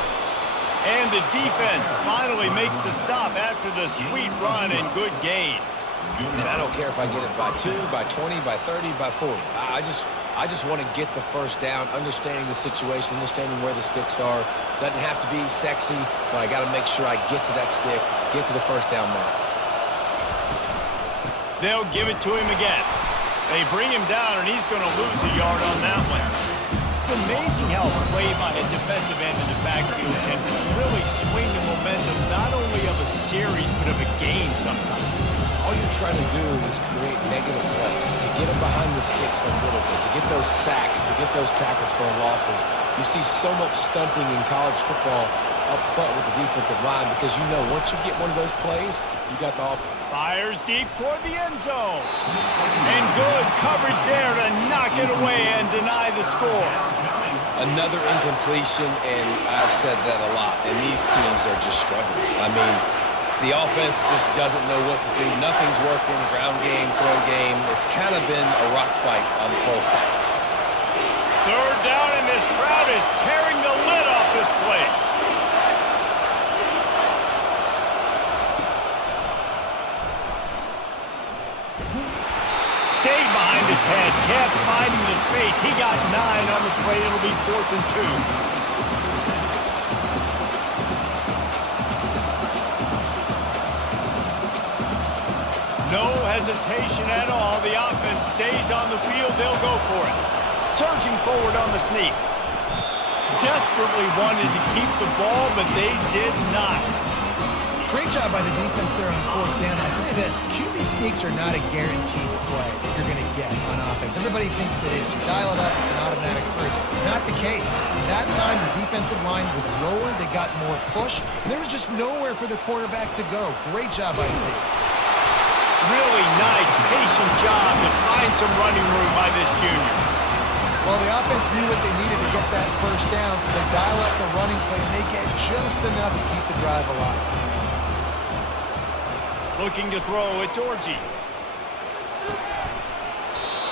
And the defense finally makes the stop after the sweet run and good gain. And I don't care if I get it by 2, by 20, by 30, by 40. I just want to get the 1st down, understanding the situation, understanding where the sticks are. Doesn't have to be sexy, but I got to make sure I get to that stick, get to the 1st down mark. They'll give it to him again. They bring him down, and he's going to lose a yard on that one. It's amazing how a play by a defensive end in the backfield can really swing the momentum not only of a series but of a game sometimes. All you're trying to do is create negative plays, to get them behind the sticks a little bit, to get those sacks, to get those tackles for losses. You see so much stunting in college football up front with the defensive line because you know once you get one of those plays, you got the offense. Fires deep toward the end zone. And good coverage there to knock it away and deny the score. Another incompletion, and I've said that a lot, and these teams are just struggling. I mean, the offense just doesn't know what to do. Nothing's working, ground game, throw game. It's kind of been a rock fight on both sides. Third down, and this crowd is tearing the lid off this place. Stayed behind his pads, kept finding the space. He got 9 on the play. It'll be 4th and 2. No hesitation at all. The offense stays on the field. They'll go for it. Surging forward on the sneak. Desperately wanted to keep the ball, but they did not. Great job by the defense there on 4th down. I'll say this, QB sneaks are not a guaranteed play you're going to get on offense. Everybody thinks it is. You dial it up, it's an automatic first. Not the case. That time, the defensive line was lower. They got more push. And there was just nowhere for the quarterback to go. Great job by the D. Really nice, patient job to find some running room by this junior. Well, the offense knew what they needed to get that first down, so they dial up the running play, and they get just enough to keep the drive alive. Looking to throw, it's Orji.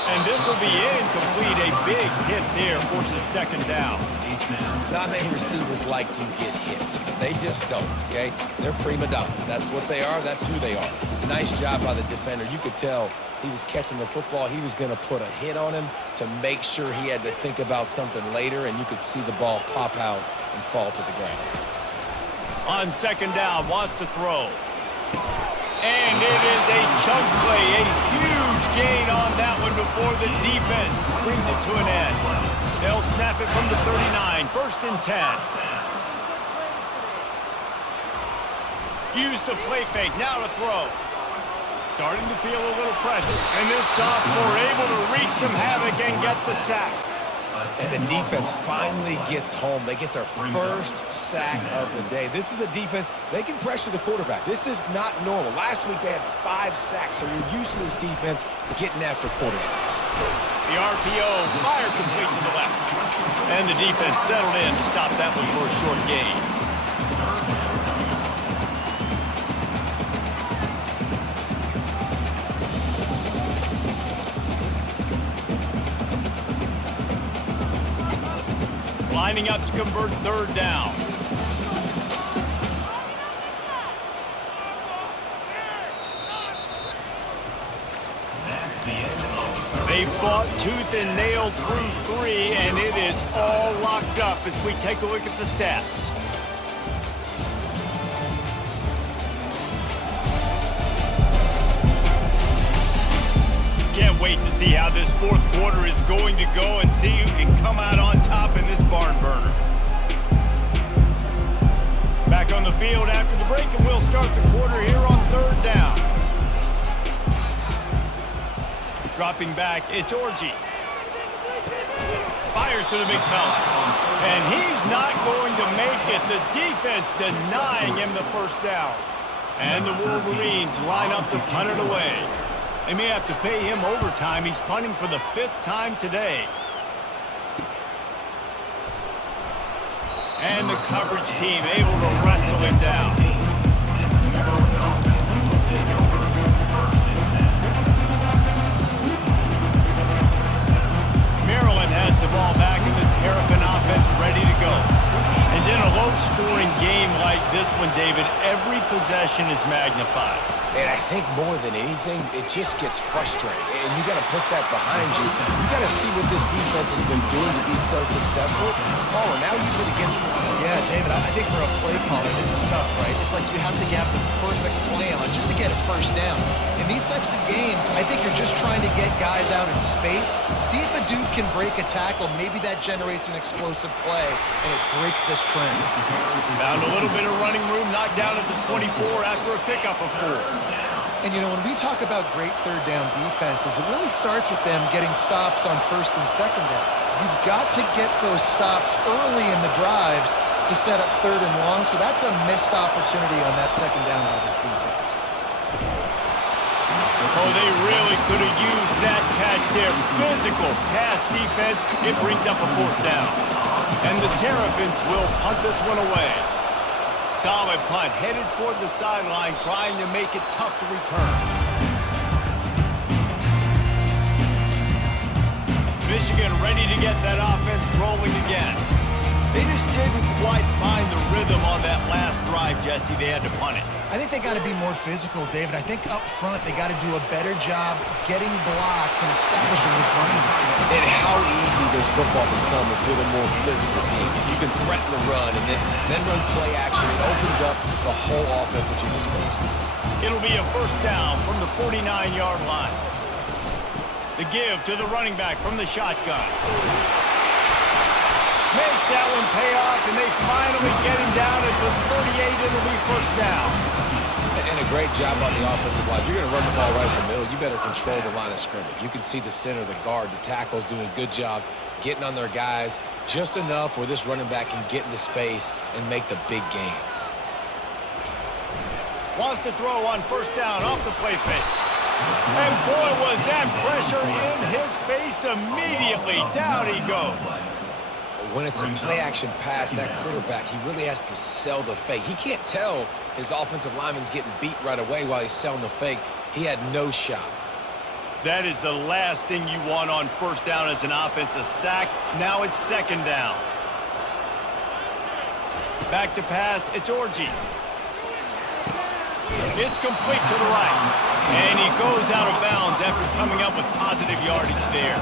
And this will be incomplete. A big hit there forces 2nd down. Not many receivers like to get hit. They just don't, okay? They're prima donnas. That's what they are. That's who they are. Nice job by the defender. You could tell he was catching the football. He was going to put a hit on him to make sure he had to think about something later, and you could see the ball pop out and fall to the ground. On 2nd down, wants to throw. And it is a chunk play, a huge gain on that one before the defense brings it to an end. They'll snap it from the 39, 1st and 10. Use the play fake, now to throw. Starting to feel a little pressure. And this sophomore able to wreak some havoc and get the sack. And the defense finally gets home. They get their first sack of the day. This is a defense, they can pressure the quarterback. This is not normal. Last week they had 5 sacks, so you're used to this defense getting after quarterbacks. The RPO, fire complete to the left. And the defense settled in to stop that one for a short gain. Lining up to convert 3rd down. They fought tooth and nail through 3, and it is all locked up as we take a look at the stats. Can't wait to see how this 4th quarter is going to go and see who can come out on top in this barn burner. Back on the field after the break, and we'll start the quarter here on 3rd down. Dropping back, it's Orji. Fires to the big fella. And he's not going to make it. The defense denying him the 1st down. And the Wolverines line up to punt it away. They may have to pay him overtime. He's punting for the 5th time today. And the coverage team able to wrestle him down. Maryland has the ball back in the Terrapin offense ready to go. And in a low-scoring game like this one, David, every possession is magnified. And I think more than anything, it just gets frustrating. And you got to put that behind you. You got to see what this defense has been doing to be so successful. Caller, now use it against them. Yeah, David, I think for a play caller, this is tough, right? It's like you have to have the perfect plan just to get a 1st down. In these types of games, I think you're just trying to get guys out in space, see if a dude can break a tackle. Maybe that generates an explosive play, and it breaks this trend. Found a little bit of running room, knocked down at the 24 after a pickup of 4. And, you know, when we talk about great 3rd down defenses, it really starts with them getting stops on 1st and 2nd down. You've got to get those stops early in the drives, to set up 3rd and long, so that's a missed opportunity on that 2nd down by this defense. Oh, they really could have used that catch there. Physical pass defense. It brings up a 4th down. And the Terrapins will punt this one away. Solid punt, headed toward the sideline, trying to make it tough to return. Michigan ready to get that offense rolling again. They just didn't quite find the rhythm on that last drive, Jesse. They had to punt it. I think they got to be more physical, David. I think up front they got to do a better job getting blocks and establishing this running game. And how easy does football become if you're the more physical team? If you can threaten the run and then run play action, it opens up the whole offense at your disposal. It'll be a 1st down from the 49-yard line. The give to the running back from the shotgun. Makes that one pay off, and they finally get him down at the 38. It'll be 1st down. And a great job on the offensive line. If you're going to run the ball right in the middle, you better control the line of scrimmage. You can see the center, the guard, the tackles doing a good job getting on their guys just enough where this running back can get into space and make the big game. Wants to throw on 1st down off the play fake. And boy, was that pressure in his face immediately. Down he goes. When it's a play-action pass, that quarterback, he really has to sell the fake. He can't tell his offensive lineman's getting beat right away while he's selling the fake. He had no shot. That is the last thing you want on 1st down as an offensive sack. Now it's 2nd down. Back to pass, it's Orji. It's complete to the right. And he goes out of bounds after coming up with positive yardage there.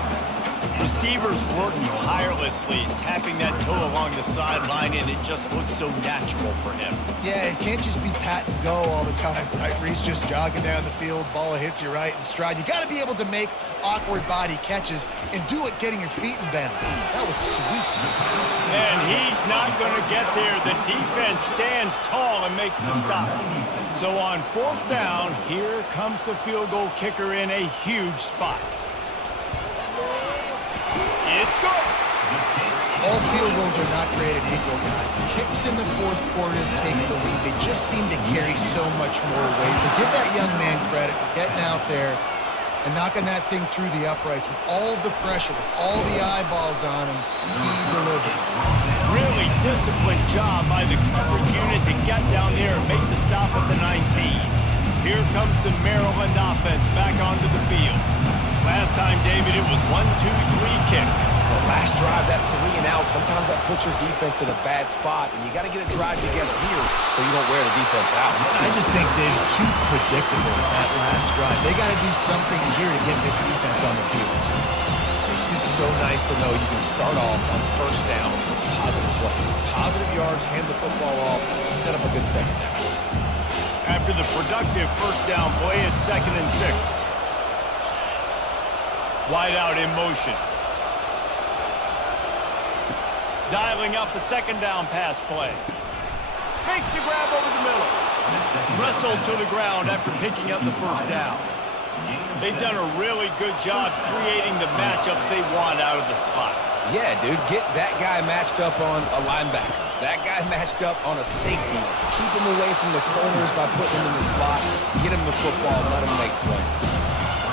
Receivers working tirelessly, tapping that toe along the sideline, and it just looks so natural for him. Yeah, it can't just be pat and go all the time, right? Reese just jogging down the field, ball hits you right in stride. You got to be able to make awkward body catches and do it getting your feet in bounds. That was sweet. And he's not going to get there. The defense stands tall and makes the stop. So on 4th down, here comes the field goal kicker in a huge spot. It's good. All field goals are not created equal, guys. Kicks in the 4th quarter take the lead. They just seem to carry so much more weight. So give that young man credit for getting out there and knocking that thing through the uprights with all the pressure, with all the eyeballs on him. He delivered. Really disciplined job by the coverage unit to get down there and make the stop at the 19. Here comes the Maryland offense back onto the field. Last time, David, it was 1-2-3 kick. The last drive, that 3 and out, sometimes that puts your defense in a bad spot, and you got to get a drive together here so you don't wear the defense out. I just think, Dave, too predictable that last drive. They got to do something here to get this defense on the field. It's just so nice to know you can start off on 1st down with positive plays. Positive yards, hand the football off, set up a good 2nd down. After the productive 1st down play, it's 2nd and 6. Wide out in motion. Dialing up a 2nd down pass play. Makes the grab over the middle. Wrestled to the ground after picking up the 1st down. They've done a really good job creating the matchups they want out of the slot. Yeah, dude, get that guy matched up on a linebacker. That guy matched up on a safety. Keep him away from the corners by putting him in the slot. Get him the football, let him make plays.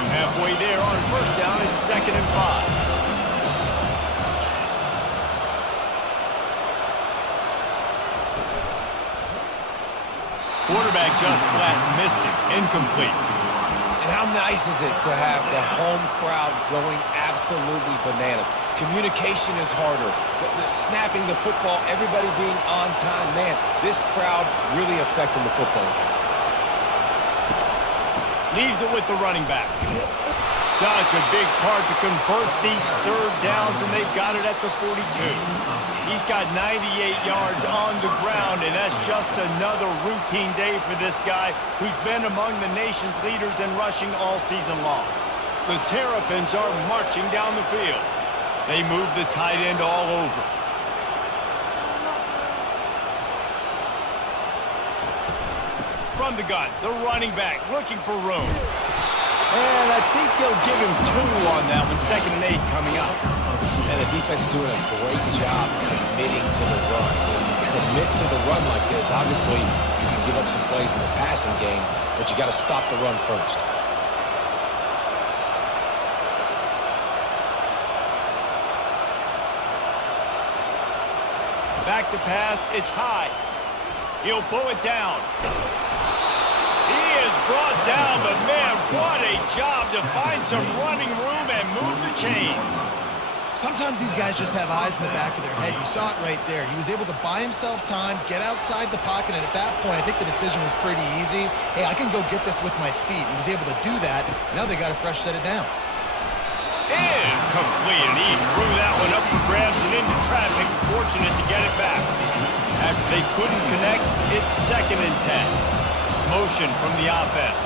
Halfway there on 1st down, it's 2nd and 5. Quarterback just flat missed it. Incomplete. And how nice is it to have the home crowd going absolutely bananas? Communication is harder. The snapping the football, everybody being on time. Man, this crowd really affecting the football game. Leaves it with the running back. Such a big part to convert these 3rd downs, and they've got it at the 42. He's got 98 yards on the ground, and that's just another routine day for this guy who's been among the nation's leaders in rushing all season long. The Terrapins are marching down the field. They move the tight end all over. From the gun, the running back looking for room. And I think they'll give him 2 on that one. 2nd and 8 coming up. And the defense doing a great job committing to the run. When you commit to the run like this, obviously you can give up some plays in the passing game, but you got to stop the run first. Back to pass, it's high. He'll pull it down. He is brought down, but man, what a job to find some running room and move the chains. Sometimes these guys just have eyes in the back of their head. You saw it right there. He was able to buy himself time, get outside the pocket, and at that point, I think the decision was pretty easy. Hey, I can go get this with my feet. He was able to do that. Now they got a fresh set of downs. Incomplete, and he threw that one up for grabs and into traffic. Fortunate to get it back. After they couldn't connect, it's 2nd and 10. Motion from the offense.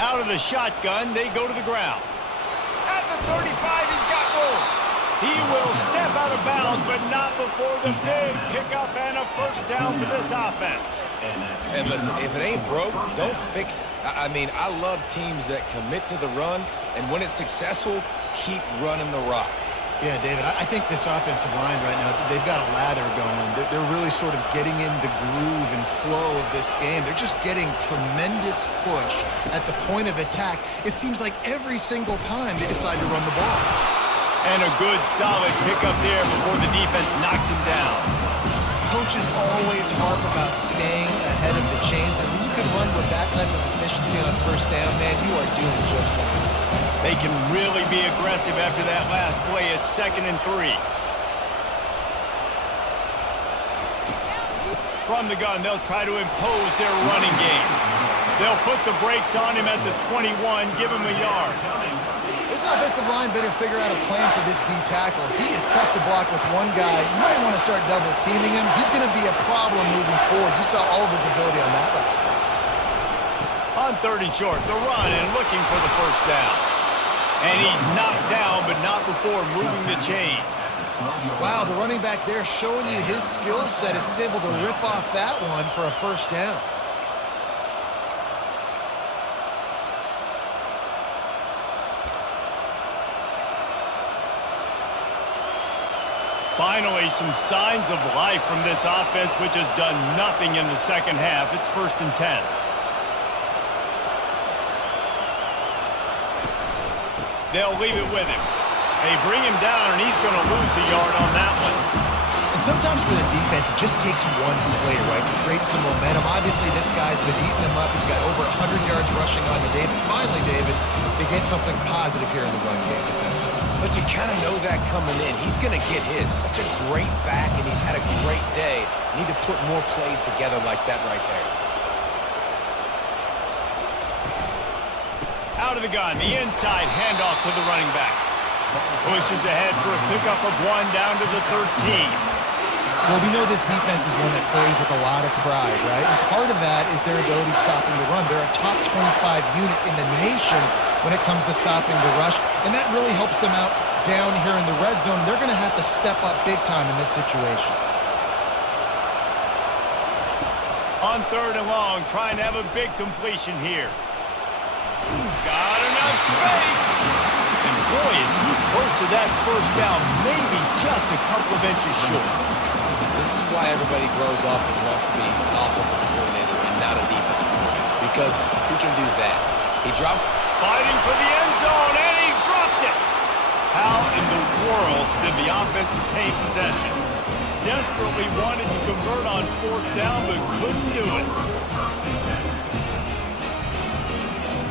Out of the shotgun, they go to the ground. At the 35, he's got room. He will step out of bounds, but not before the big pickup and a first down for this offense. And listen, if it ain't broke, don't fix it. I mean, I love teams that commit to the run, and when it's successful, keep running the rock. Yeah, David, I think this offensive line right now, they've got a lather going. They're really sort of getting in the groove and flow of this game. They're just getting tremendous push at the point of attack. It seems like every single time they decide to run the ball. And a good, solid pickup there before the defense knocks him down. Coaches always harp about staying ahead of the chains, and when you can run with that type of efficiency on first down, man, you are doing just that. They can really be aggressive after that last play. It's 2nd and 3. From the gun, they'll try to impose their running game. They'll put the brakes on him at the 21, give him a yard. This offensive line better figure out a plan for this D tackle. He is tough to block with one guy. You might want to start double teaming him. He's going to be a problem moving forward. You saw all of his ability on that last play. On 3rd and short, the run and looking for the first down. And he's knocked down, but not before moving the chain. Wow, the running back there showing you his skill set as he's able to rip off that one for a first down. Finally, some signs of life from this offense, which has done nothing in the second half. It's 1st and 10. They'll leave it with him. They bring him down, and he's going to lose a yard on that one. And sometimes for the defense, it just takes one play, right, to create some momentum. Obviously, this guy's been eating him up. He's got over 100 yards rushing on the day. But finally, David, they get something positive here in the run game defensively. But you kind of know that coming in. He's going to get his. Such a great back, and he's had a great day. Need to put more plays together like that right there. Out of the gun, the inside handoff to the running back. Pushes ahead for a pickup of 1 down to the 13. Well, we know this defense is one that plays with a lot of pride, right? And part of that is their ability stopping the run. They're a top 25 unit in the nation when it comes to stopping the rush, and that really helps them out down here in the red zone. They're going to have to step up big time in this situation. On 3rd and long, trying to have a big completion here. Got enough space. And boy, is he close to that first down, maybe just a couple of inches short. This is why everybody grows up and wants to be an offensive coordinator and not a defensive coordinator, because he can do that. He drops. Fighting for the end zone, and he dropped it. How in the world did the offense retain possession? Desperately wanted to convert on 4th down, but couldn't do it.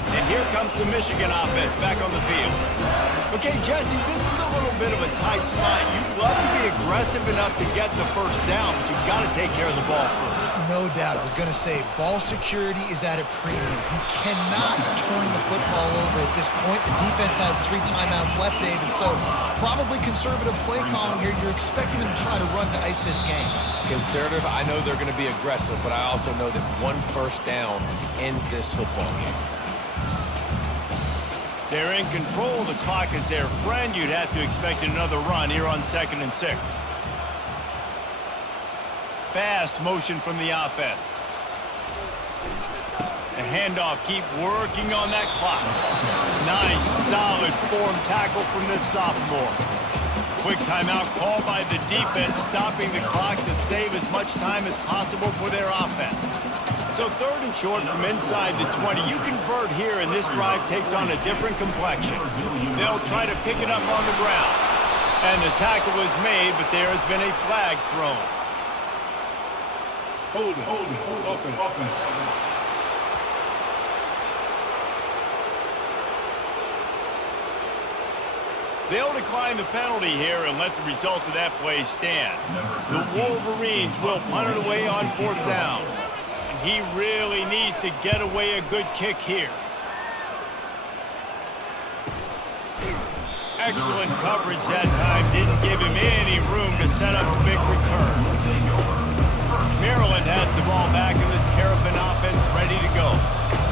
And here comes the Michigan offense back on the field. Okay, Jesse, this is a little bit of a tight spot. You'd love to be aggressive enough to get the first down, but you've got to take care of the ball first. No doubt. I was going to say, ball security is at a premium. You cannot turn the football over at this point. The defense has 3 timeouts left, David, so probably conservative play calling here. You're expecting them to try to run to ice this game. Conservative, I know they're going to be aggressive, but I also know that 1 first down ends this football game. They're in control. The clock is their friend. You'd have to expect another run here on 2nd and 6. 6. Fast motion from the offense. The handoff, keep working on that clock. Nice, solid form tackle from this sophomore. Quick timeout called by the defense, stopping the clock to save as much time as possible for their offense. So 3rd and short from inside the 20. You convert here, and this drive takes on a different complexion. They'll try to pick it up on the ground. And the tackle was made, but there has been a flag thrown. Hold it. Offense. They'll decline the penalty here and let the result of that play stand. The Wolverines will punt it away on 4th down. And he really needs to get away a good kick here. Excellent coverage that time. Didn't give him any room to set up a big return. Maryland has the ball back in the Terrapin offense ready to go.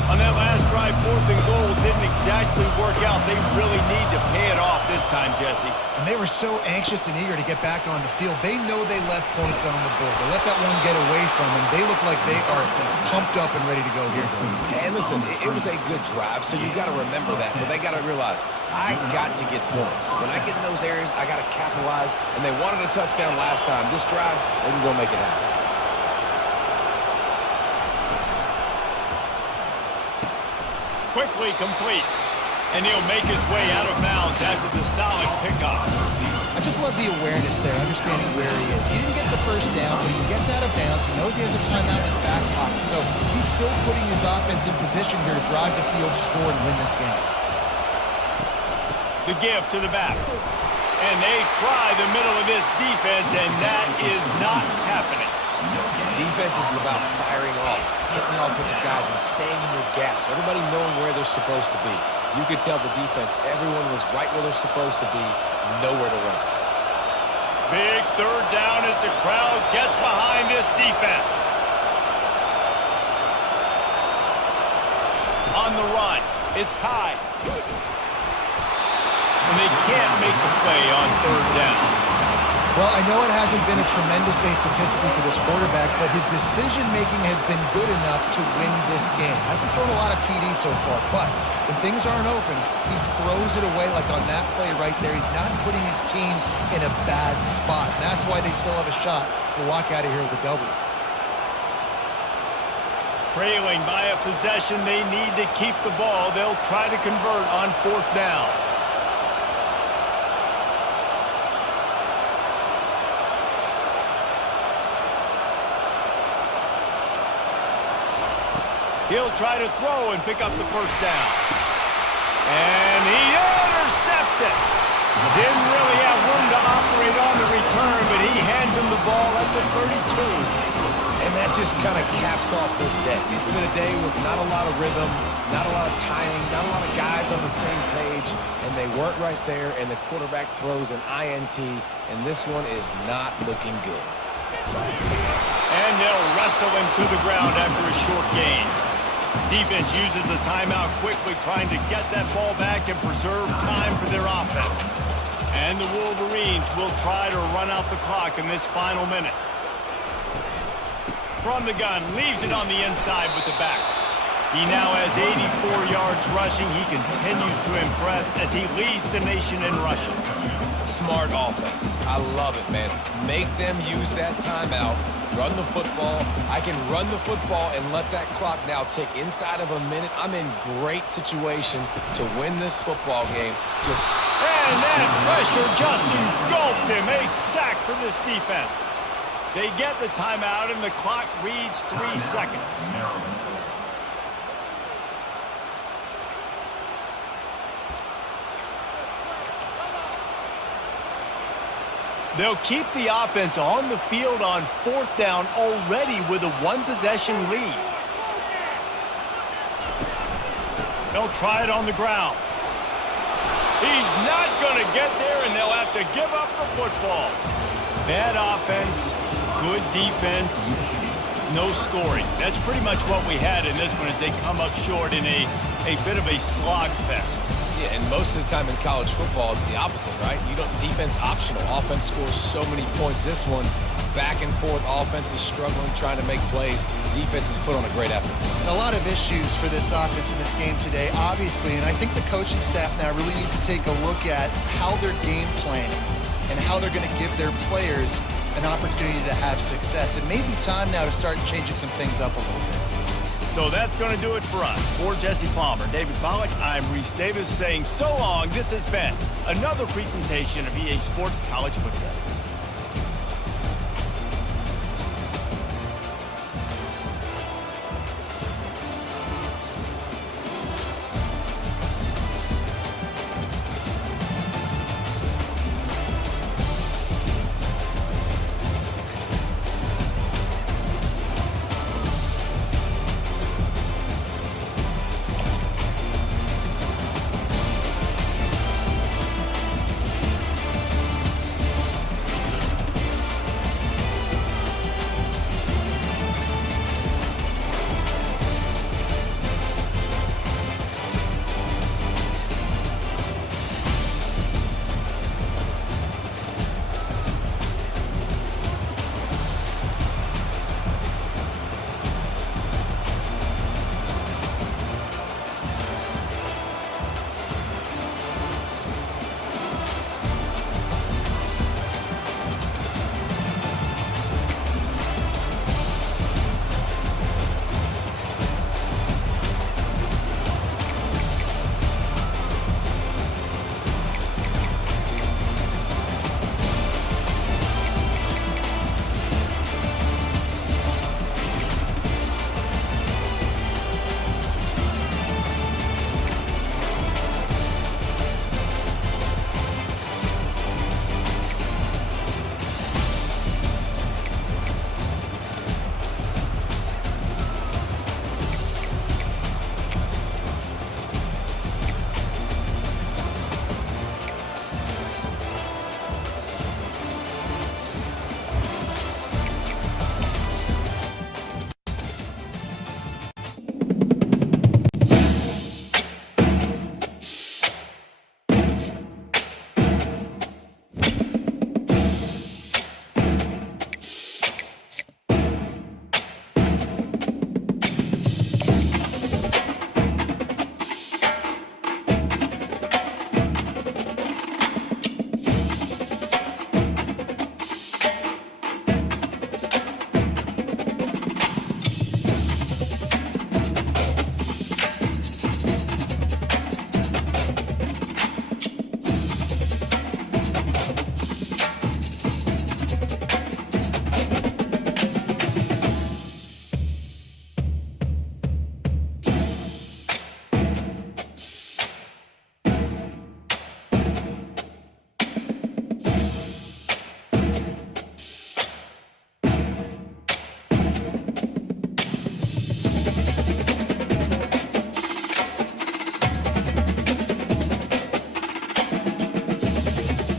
On that last drive, 4th and goal didn't exactly work out. They really need to pay it off this time, Jesse. And they were so anxious and eager to get back on the field. They know they left points on the board. They let that one get away from them. They look like they are pumped up and ready to go here. And listen, it was a good drive, so you got to remember that. But they got to realize, I got to get points. When I get in those areas, I got to capitalize. And they wanted a touchdown last time. This drive, they can go make it happen. Quickly complete, and he'll make his way out of bounds after the solid pickup. I just love the awareness there, understanding where he is. He didn't get the first down, but he gets out of bounds. He knows he has a timeout in his back pocket, so he's still putting his offense in position here to drive the field, score, and win this game. The give to the back, and they try the middle of this defense, and that is not happening. Defense is about firing off, hitting the offensive guys, and staying in your gaps. Everybody knowing where they're supposed to be. You could tell the defense, everyone was right where they're supposed to be, nowhere to run. Big 3rd down as the crowd gets behind this defense. On the run, it's high. And they can't make the play on 3rd down. Well, I know it hasn't been a tremendous day statistically for this quarterback, but his decision-making has been good enough to win this game. Hasn't thrown a lot of TDs so far, but when things aren't open, he throws it away like on that play right there. He's not putting his team in a bad spot. And that's why they still have a shot to walk out of here with a W. Trailing by a possession, they need to keep the ball. They'll try to convert on 4th down. He'll try to throw and pick up the 1st down. And he intercepts it. Didn't really have room to operate on the return, but he hands him the ball at the 32. And that just kind of caps off this day. It's been a day with not a lot of rhythm, not a lot of timing, not a lot of guys on the same page, and they weren't right there, and the quarterback throws an INT, and this one is not looking good. And they'll wrestle him to the ground after a short gain. Defense uses a timeout quickly, trying to get that ball back and preserve time for their offense. And the Wolverines will try to run out the clock in this final minute. From the gun, leaves it on the inside with the back. He now has 84 yards rushing. He continues to impress as he leads the nation in rushes. Smart offense. I love it, man. Make them use that timeout. Run the football. I can run the football and let that clock now tick inside of a minute. I'm in great situation to win this football game. And that pressure just engulfed him. A sack for this defense. They get the timeout and the clock reads 3 seconds. They'll keep the offense on the field on 4th down already with a 1-possession lead. They'll try it on the ground. He's not going to get there, and they'll have to give up the football. Bad offense, good defense, no scoring. That's pretty much what we had in this one as they come up short in a bit of a slog fest. Yeah, and most of the time in college football, it's the opposite, right? You don't defense optional. Offense scores so many points. This one, back and forth. Offense is struggling, trying to make plays. Defense has put on a great effort. And a lot of issues for this offense in this game today, obviously, and I think the coaching staff now really needs to take a look at how they're game planning and how they're going to give their players an opportunity to have success. It may be time now to start changing some things up a little bit. So that's going to do it for us. For Jesse Palmer, David Pollack, I'm Reese Davis saying so long. This has been another presentation of EA Sports College Football.